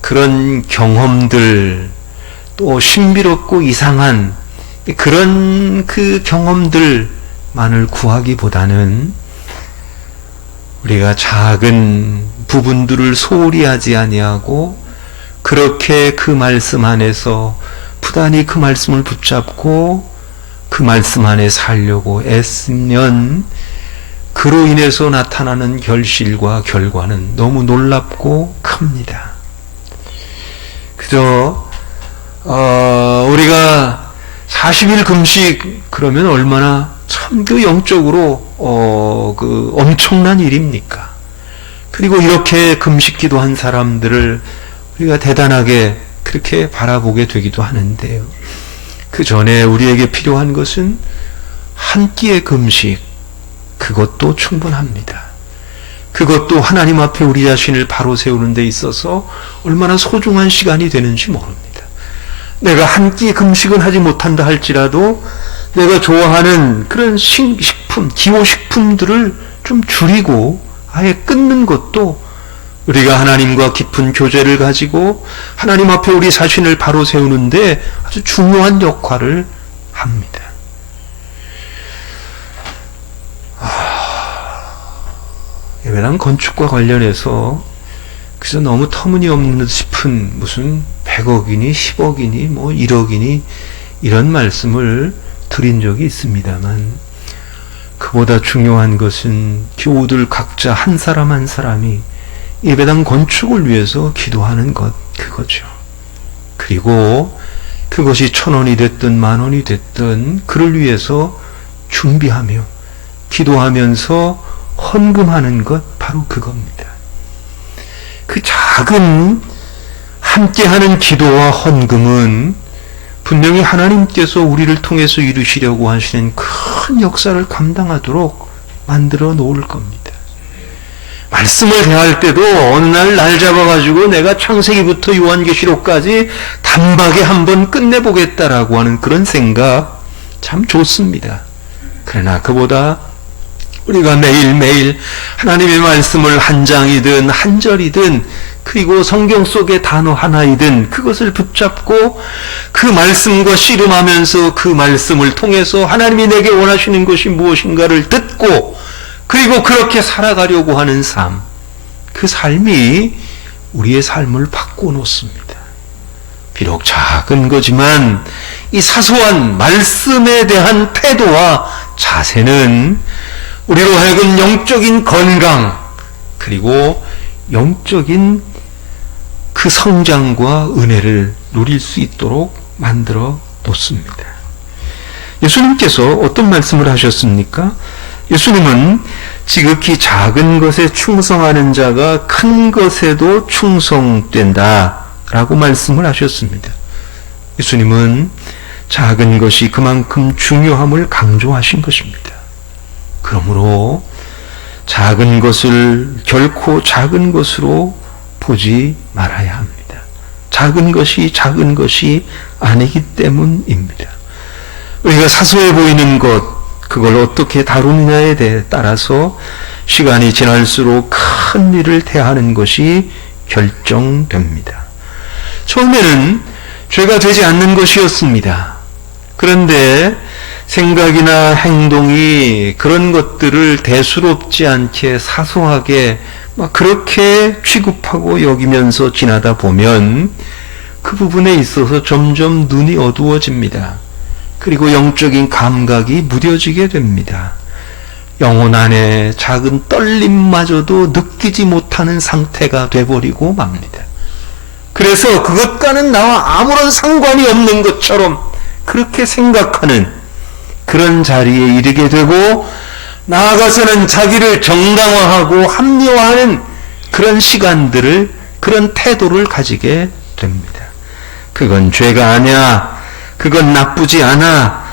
그런 경험들, 또 신비롭고 이상한 그런 그 경험들만을 구하기보다는 우리가 작은 부분들을 소홀히 하지 아니하고 그렇게 그 말씀 안에서 부단히 그 말씀을 붙잡고 그 말씀 안에 살려고 애쓰면 그로 인해서 나타나는 결실과 결과는 너무 놀랍고 큽니다. 그저 우리가 40일 금식 그러면 얼마나 참 그 영적으로 그 엄청난 일입니까? 그리고 이렇게 금식 기도한 사람들을 우리가 대단하게 그렇게 바라보게 되기도 하는데요. 그 전에 우리에게 필요한 것은 한 끼의 금식, 그것도 충분합니다. 그것도 하나님 앞에 우리 자신을 바로 세우는 데 있어서 얼마나 소중한 시간이 되는지 모릅니다. 내가 한 끼 금식은 하지 못한다 할지라도 내가 좋아하는 그런 식품, 기호식품들을 좀 줄이고 아예 끊는 것도 우리가 하나님과 깊은 교제를 가지고 하나님 앞에 우리 자신을 바로 세우는데 아주 중요한 역할을 합니다. 예배당 건축과 관련해서 그래서 너무 터무니없는 싶은 무슨 100억이니 10억이니 뭐 1억이니 이런 말씀을 드린 적이 있습니다만, 그보다 중요한 것은 교우들 각자 한 사람 한 사람이 예배당 건축을 위해서 기도하는 것, 그거죠. 그리고 그것이 1,000원이 됐든 10,000원이 됐든 그를 위해서 준비하며 기도하면서 헌금하는 것, 바로 그겁니다. 그 작은 함께하는 기도와 헌금은 분명히 하나님께서 우리를 통해서 이루시려고 하시는 큰 역사를 감당하도록 만들어 놓을 겁니다. 말씀을 대할 때도 어느 날 잡아가지고 내가 창세기부터 요한계시록까지 단박에 한번 끝내보겠다라고 하는 그런 생각 참 좋습니다. 그러나 그보다 우리가 매일매일 하나님의 말씀을 한 장이든 한 절이든 그리고 성경 속의 단어 하나이든 그것을 붙잡고 그 말씀과 씨름하면서 그 말씀을 통해서 하나님이 내게 원하시는 것이 무엇인가를 듣고 그리고 그렇게 살아가려고 하는 삶, 그 삶이 우리의 삶을 바꿔놓습니다. 비록 작은 거지만 이 사소한 말씀에 대한 태도와 자세는 우리로 하여금 영적인 건강 그리고 영적인 그 성장과 은혜를 누릴 수 있도록 만들어 놓습니다. 예수님께서 어떤 말씀을 하셨습니까? 예수님은 지극히 작은 것에 충성하는 자가 큰 것에도 충성된다 라고 말씀을 하셨습니다. 예수님은 작은 것이 그만큼 중요함을 강조하신 것입니다. 그러므로 작은 것을 결코 작은 것으로 보지 말아야 합니다. 작은 것이 아니기 때문입니다. 우리가 사소해 보이는 것, 그걸 어떻게 다루느냐에 따라서 시간이 지날수록 큰 일을 대하는 것이 결정됩니다. 처음에는 죄가 되지 않는 것이었습니다. 그런데 생각이나 행동이 그런 것들을 대수롭지 않게 사소하게 막 그렇게 취급하고 여기면서 지나다 보면 그 부분에 있어서 점점 눈이 어두워집니다. 그리고 영적인 감각이 무뎌지게 됩니다. 영혼 안에 작은 떨림마저도 느끼지 못하는 상태가 돼버리고 맙니다. 그래서 그것과는 나와 아무런 상관이 없는 것처럼 그렇게 생각하는 그런 자리에 이르게 되고 나아가서는 자기를 정당화하고 합리화하는 그런 시간들을, 그런 태도를 가지게 됩니다. 그건 죄가 아니야. 그건 나쁘지 않아.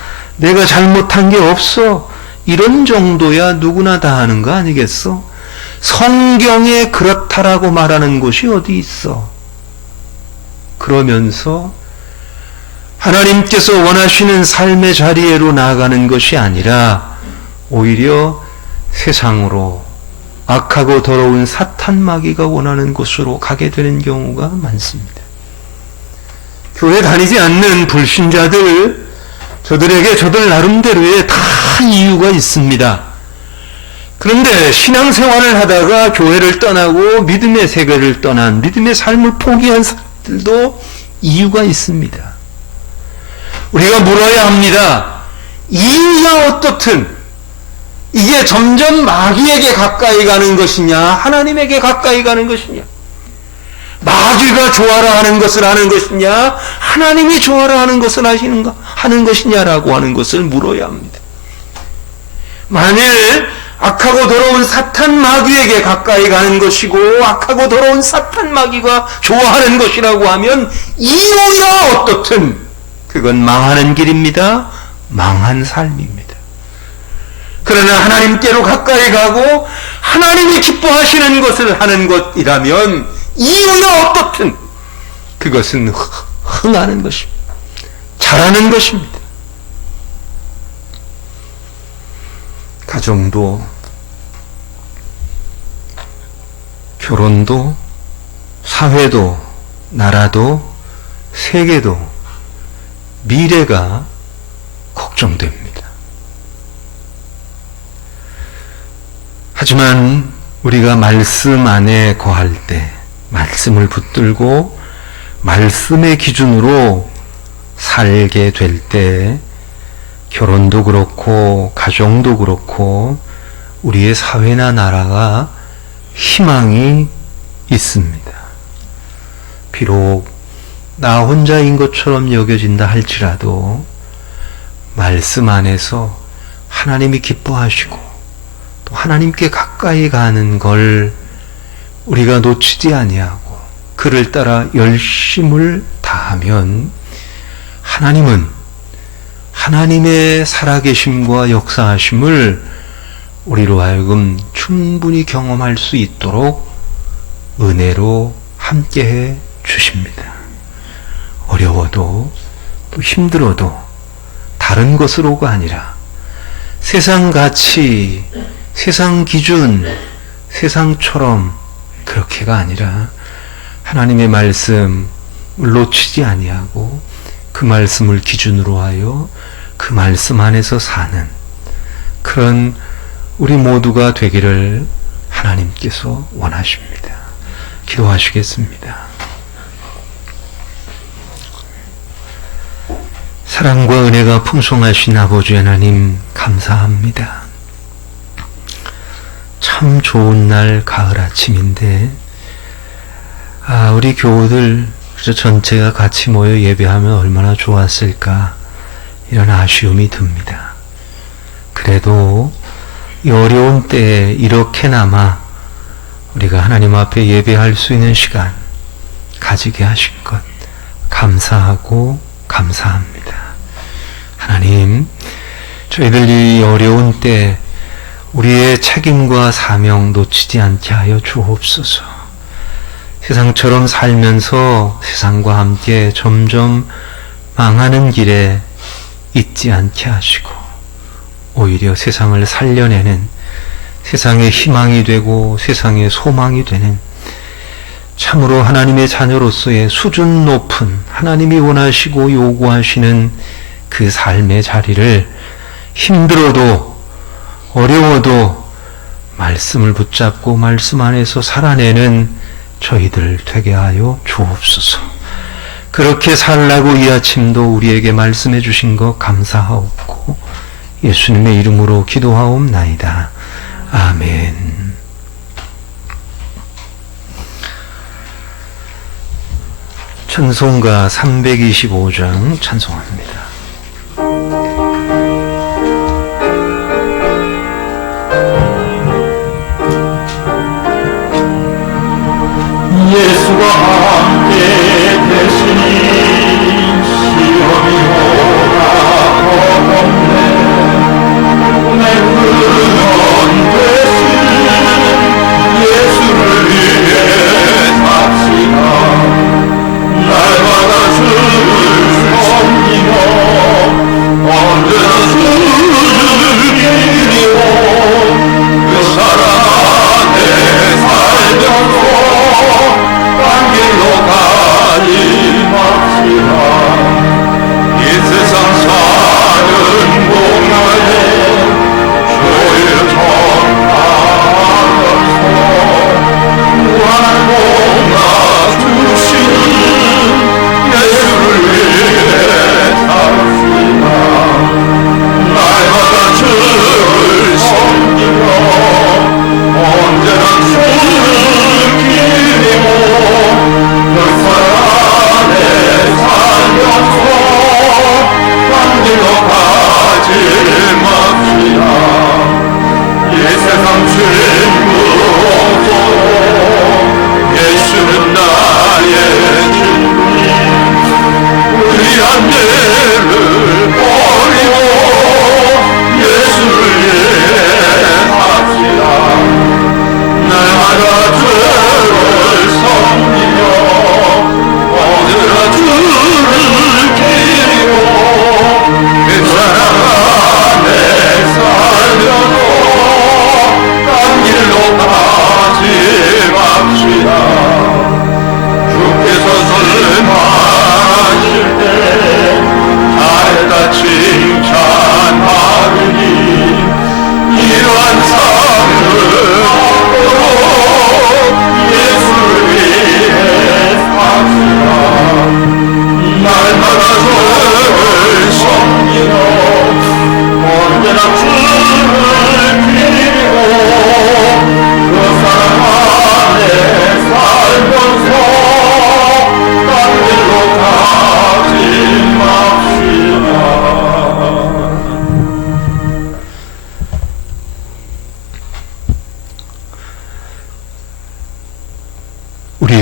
내가 잘못한 게 없어. 이런 정도야 누구나 다 하는 거 아니겠어? 성경에 그렇다라고 말하는 곳이 어디 있어? 그러면서 하나님께서 원하시는 삶의 자리로 나아가는 것이 아니라 오히려 세상으로 악하고 더러운 사탄 마귀가 원하는 곳으로 가게 되는 경우가 많습니다. 교회 다니지 않는 불신자들, 저들에게 저들 나름대로의 다 이유가 있습니다. 그런데 신앙생활을 하다가 교회를 떠나고 믿음의 세계를 떠난, 믿음의 삶을 포기한 사람들도 이유가 있습니다. 우리가 물어야 합니다. 이유가 어떻든 이게 점점 마귀에게 가까이 가는 것이냐, 하나님에게 가까이 가는 것이냐, 마귀가 좋아라 하는 것을 하는 것이냐, 하나님이 좋아라 하는 것을 하는 것이냐라고 하는 것을 물어야 합니다. 만일 악하고 더러운 사탄 마귀에게 가까이 가는 것이고 악하고 더러운 사탄 마귀가 좋아하는 것이라고 하면 이유야 어떻든 그건 망하는 길입니다. 망한 삶입니다. 그러나 하나님께로 가까이 가고 하나님이 기뻐하시는 것을 하는 것이라면 이유야 어떻든 그것은 흥하는 것입니다. 잘하는 것입니다. 가정도, 결혼도, 사회도, 나라도, 세계도, 미래가 걱정됩니다. 하지만 우리가 말씀 안에 거할 때, 말씀을 붙들고 말씀의 기준으로 살게 될 때, 결혼도 그렇고 가정도 그렇고 우리의 사회나 나라가 희망이 있습니다. 비록 나 혼자인 것처럼 여겨진다 할지라도 말씀 안에서 하나님이 기뻐하시고 또 하나님께 가까이 가는 걸 우리가 놓치지 아니하고 그를 따라 열심을 다하면 하나님은 하나님의 살아계심과 역사하심을 우리로 하여금 충분히 경험할 수 있도록 은혜로 함께해 주십니다. 어려워도 또 힘들어도 다른 것으로가 아니라 세상 가치, 세상 기준, 세상처럼 그렇게가 아니라 하나님의 말씀을 놓치지 아니하고 그 말씀을 기준으로 하여 그 말씀 안에서 사는 그런 우리 모두가 되기를 하나님께서 원하십니다. 기도하시겠습니다. 사랑과 은혜가 풍성하신 아버지 하나님 감사합니다. 참 좋은 날 가을 아침인데 우리 교우들 전체가 같이 모여 예배하면 얼마나 좋았을까 이런 아쉬움이 듭니다. 그래도 이 어려운 때에 이렇게나마 우리가 하나님 앞에 예배할 수 있는 시간 가지게 하신 것 감사하고 감사합니다. 하나님, 저희들 이 어려운 때 우리의 책임과 사명 놓치지 않게 하여 주옵소서. 세상처럼 살면서 세상과 함께 점점 망하는 길에 있지 않게 하시고 오히려 세상을 살려내는 세상의 희망이 되고 세상의 소망이 되는 참으로 하나님의 자녀로서의 수준 높은 하나님이 원하시고 요구하시는 그 삶의 자리를 힘들어도 어려워도 말씀을 붙잡고 말씀 안에서 살아내는 저희들 되게 하여 주옵소서. 그렇게 살라고 이 아침도 우리에게 말씀해 주신 것 감사하옵고 예수님의 이름으로 기도하옵나이다. 아멘. 찬송가 325장 찬송합니다. 예수와 함께 되시니 시험이 오라 겁없네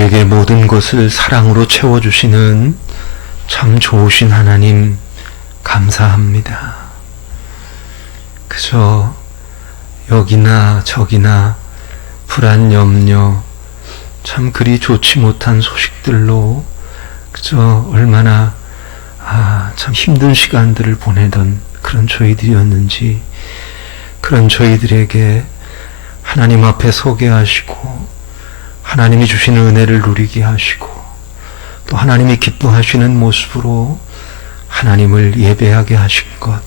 우리에게 모든 것을 사랑으로 채워주시는 참 좋으신 하나님 감사합니다. 그저 여기나 저기나 불안 염려 참 그리 좋지 못한 소식들로 그저 얼마나 참 힘든 시간들을 보내던 그런 저희들이었는지, 그런 저희들에게 하나님 앞에 서게 하시고 하나님이 주시는 은혜를 누리게 하시고 또 하나님이 기뻐하시는 모습으로 하나님을 예배하게 하신 것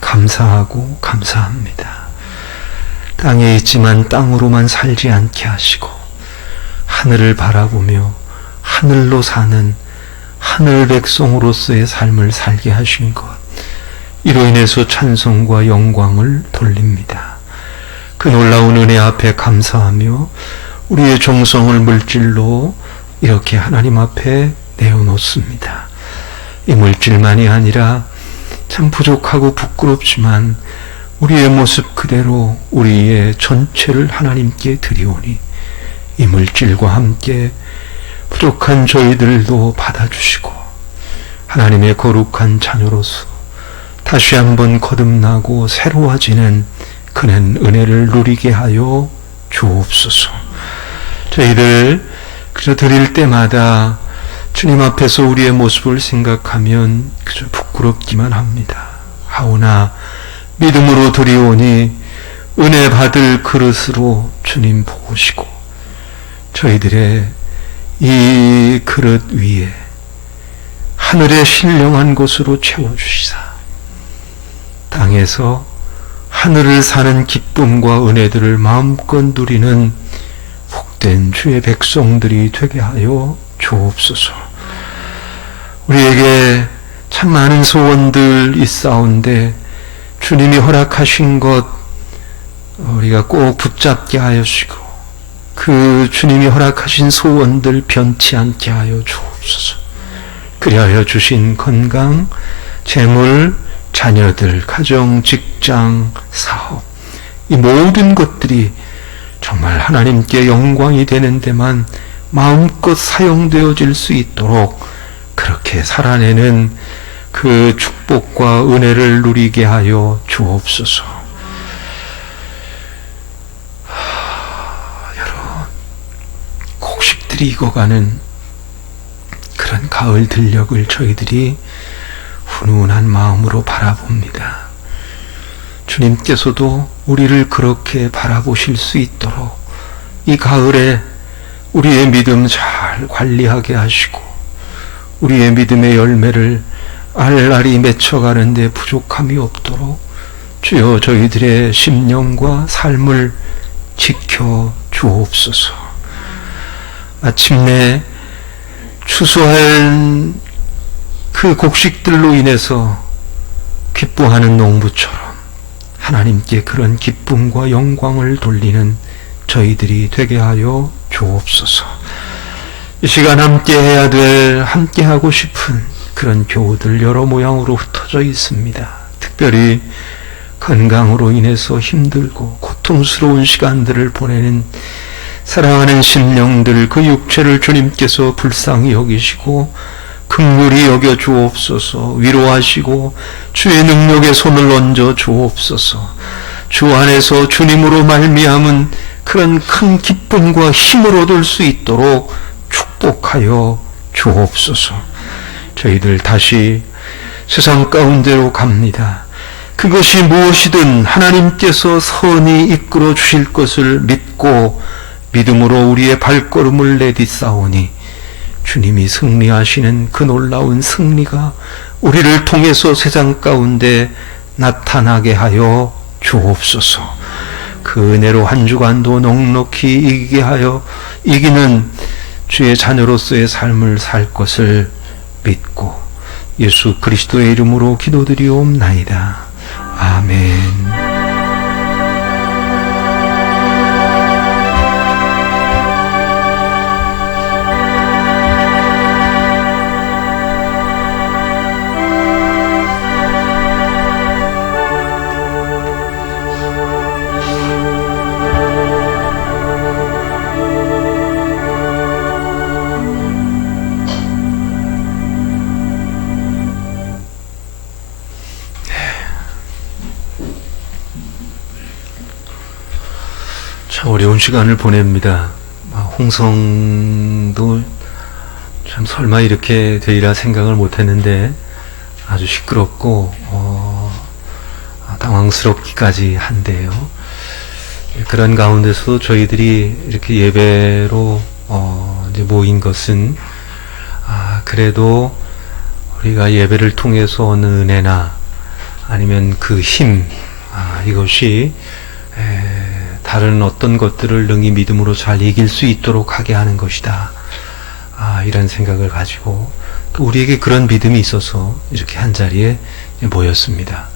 감사하고 감사합니다. 땅에 있지만 땅으로만 살지 않게 하시고 하늘을 바라보며 하늘로 사는 하늘 백성으로서의 삶을 살게 하신 것, 이로 인해서 찬송과 영광을 돌립니다. 그 놀라운 은혜 앞에 감사하며 우리의 정성을 물질로 이렇게 하나님 앞에 내어놓습니다. 이 물질만이 아니라 참 부족하고 부끄럽지만 우리의 모습 그대로 우리의 전체를 하나님께 드리오니 이 물질과 함께 부족한 저희들도 받아주시고 하나님의 거룩한 자녀로서 다시 한번 거듭나고 새로워지는 그는 은혜를 누리게 하여 주옵소서. 저희들 그저 드릴 때마다 주님 앞에서 우리의 모습을 생각하면 그저 부끄럽기만 합니다. 하오나 믿음으로 드리오니 은혜 받을 그릇으로 주님 보시고 저희들의 이 그릇 위에 하늘의 신령한 것으로 채워주시사 땅에서 하늘을 사는 기쁨과 은혜들을 마음껏 누리는 복된 주의 백성들이 되게 하여 주옵소서. 우리에게 참 많은 소원들 있사온데 주님이 허락하신 것 우리가 꼭 붙잡게 하여주시고 그 주님이 허락하신 소원들 변치 않게 하여 주옵소서. 그리하여 주신 건강, 재물, 자녀들, 가정, 직장, 사업, 이 모든 것들이 정말 하나님께 영광이 되는 데만 마음껏 사용되어질 수 있도록 그렇게 살아내는 그 축복과 은혜를 누리게 하여 주옵소서. 여러분, 곡식들이 익어가는 그런 가을 들녘을 저희들이 훈훈한 마음으로 바라봅니다. 주님께서도 우리를 그렇게 바라보실 수 있도록 이 가을에 우리의 믿음 잘 관리하게 하시고 우리의 믿음의 열매를 알알이 맺혀가는 데 부족함이 없도록 주여 저희들의 심령과 삶을 지켜 주옵소서. 마침내 추수할 그 곡식들로 인해서 기뻐하는 농부처럼 하나님께 그런 기쁨과 영광을 돌리는 저희들이 되게 하여 주옵소서. 이 시간 함께 해야 될, 함께 하고 싶은 그런 교우들 여러 모양으로 흩어져 있습니다. 특별히 건강으로 인해서 힘들고 고통스러운 시간들을 보내는 사랑하는 심령들, 그 육체를 주님께서 불쌍히 여기시고 긍휼히 여겨 주옵소서. 위로하시고 주의 능력에 손을 얹어 주옵소서. 주 안에서 주님으로 말미암은 그런 큰 기쁨과 힘을 얻을 수 있도록 축복하여 주옵소서. 저희들 다시 세상 가운데로 갑니다. 그것이 무엇이든 하나님께서 선히 이끌어 주실 것을 믿고 믿음으로 우리의 발걸음을 내딛사오니 주님이 승리하시는 그 놀라운 승리가 우리를 통해서 세상 가운데 나타나게 하여 주옵소서. 그 은혜로 한 주간도 넉넉히 이기게 하여 이기는 주의 자녀로서의 삶을 살 것을 믿고 예수 그리스도의 이름으로 기도드리옵나이다. 아멘. 어려운 시간을 보냅니다. 홍성도 참 설마 이렇게 되리라 생각을 못했는데 아주 시끄럽고 당황스럽기까지 한데요. 그런 가운데서 저희들이 이렇게 예배로 이제 모인 것은 그래도 우리가 예배를 통해서 얻는 은혜나 아니면 그 힘, 이것이 다른 어떤 것들을 능히 믿음으로 잘 이길 수 있도록 하게 하는 것이다. 이런 생각을 가지고 또 우리에게 그런 믿음이 있어서 이렇게 한자리에 모였습니다.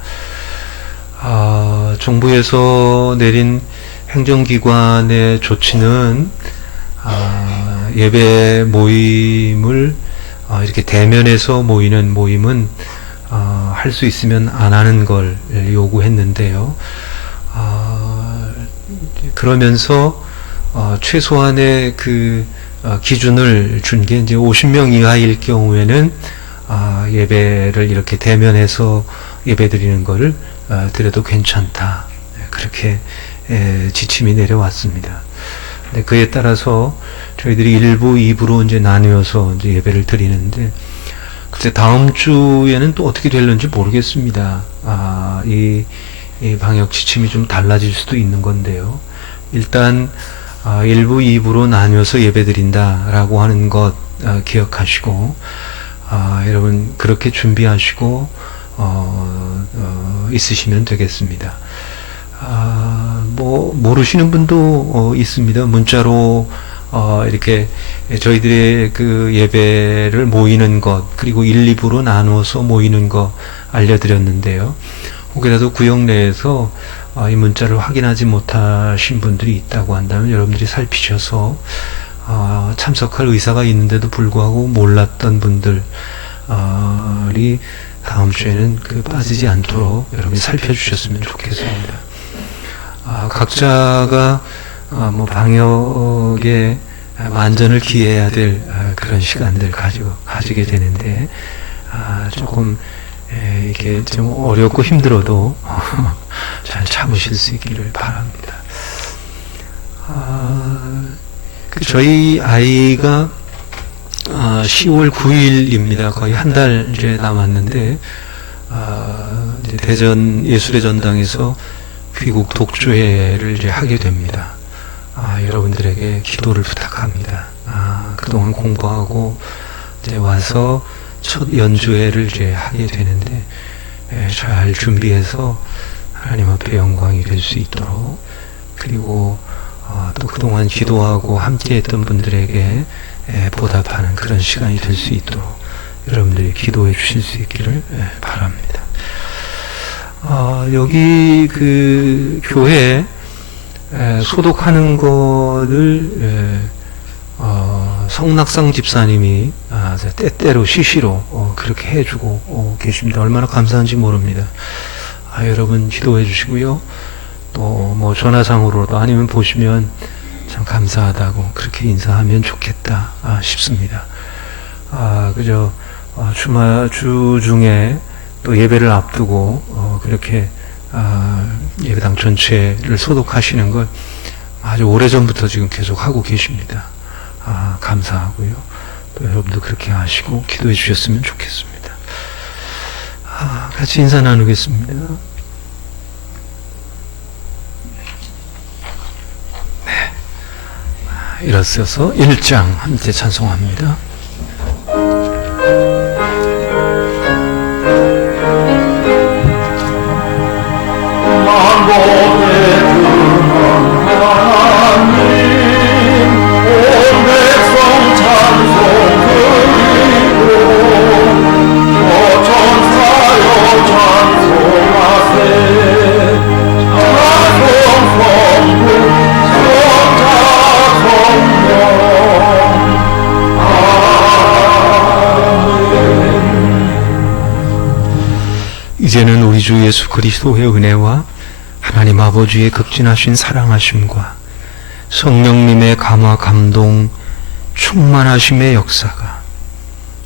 정부에서 내린 행정기관의 조치는 예배 모임을 이렇게 대면에서 모이는 모임은 할 수 있으면 안 하는 걸 요구했는데요. 그러면서 최소한의 그 기준을 준 게 이제 50명 이하일 경우에는 예배를 이렇게 대면해서 예배드리는 것을 드려도 괜찮다. 그렇게 지침이 내려왔습니다. 근데 그에 따라서 저희들이 1부, 2부로 이제 나누어서 이제 예배를 드리는데, 글쎄 다음 주에는 또 어떻게 될는지 모르겠습니다. 이 방역 지침이 좀 달라질 수도 있는 건데요. 일단 1부, 2부로 나누어서 예배 드린다라고 하는 것 기억하시고, 여러분 그렇게 준비하시고 있으시면 되겠습니다. 모르시는 분도 있습니다. 문자로 이렇게 저희들의 그 예배를 모이는 것, 그리고 1, 2부로 나누어서 모이는 것 알려드렸는데요. 혹여라도 구역 내에서 이 문자를 확인하지 못하신 분들이 있다고 한다면 여러분들이 살피셔서 참석할 의사가 있는데도 불구하고 몰랐던 분들이 다음 주에는 빠지지 않도록 여러분이 살펴주셨으면 좋겠습니다. 각자가 방역에 만전을 기해야 될 그런 시간들 가지게 되는데 조금 이게 좀 어렵고 힘들어도 잘 참으실 수 있기를 바랍니다. 저희 아이가 10월 9일입니다. 거의 한 달 이제 남았는데 이제 대전 예술의 전당에서 귀국 독주회를 이제 하게 됩니다. 여러분들에게 기도를 부탁합니다. 그동안 공부하고 이제 와서 첫 연주회를 이제 하게 되는데 잘 준비해서 하나님 앞에 영광이 될 수 있도록, 그리고 또 그동안 기도하고 함께했던 분들에게 보답하는 그런 시간이 될 수 있도록 여러분들이 기도해 주실 수 있기를 바랍니다. 여기 그 교회 소독하는 거를 성낙상 집사님이 때때로 시시로 그렇게 해주고 계십니다. 얼마나 감사한지 모릅니다. 여러분 기도해 주시고요. 또 전화상으로도 아니면 보시면 참 감사하다고 그렇게 인사하면 좋겠다 싶습니다. 그저 주 중에 또 예배를 앞두고 그렇게 예배당 전체를 소독하시는 걸 아주 오래전부터 지금 계속 하고 계십니다. 감사하고요. 또 여러분도 그렇게 하시고 기도해 주셨으면 좋겠습니다. 같이 인사 나누겠습니다. 네. 일어서서 1장 함께 찬송합니다. 이제는 우리 주 예수 그리스도의 은혜와 하나님 아버지의 극진하신 사랑하심과 성령님의 감화 감동 충만하심의 역사가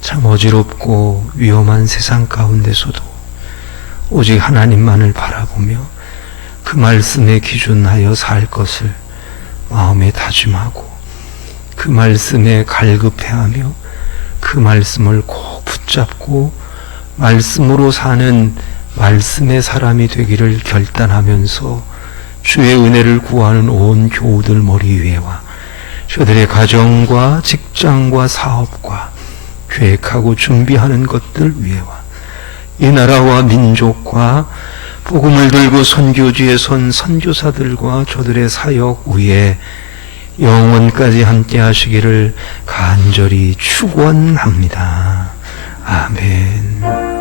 참 어지럽고 위험한 세상 가운데서도 오직 하나님만을 바라보며 그 말씀에 기준하여 살 것을 마음에 다짐하고 그 말씀에 갈급해하며 그 말씀을 꼭 붙잡고 말씀으로 사는 말씀의 사람이 되기를 결단하면서 주의 은혜를 구하는 온 교우들 머리 위에와 저들의 가정과 직장과 사업과 계획하고 준비하는 것들 위에와 이 나라와 민족과 복음을 들고 선교지에 선 선교사들과 저들의 사역 위에 영원까지 함께 하시기를 간절히 축원합니다. 아멘.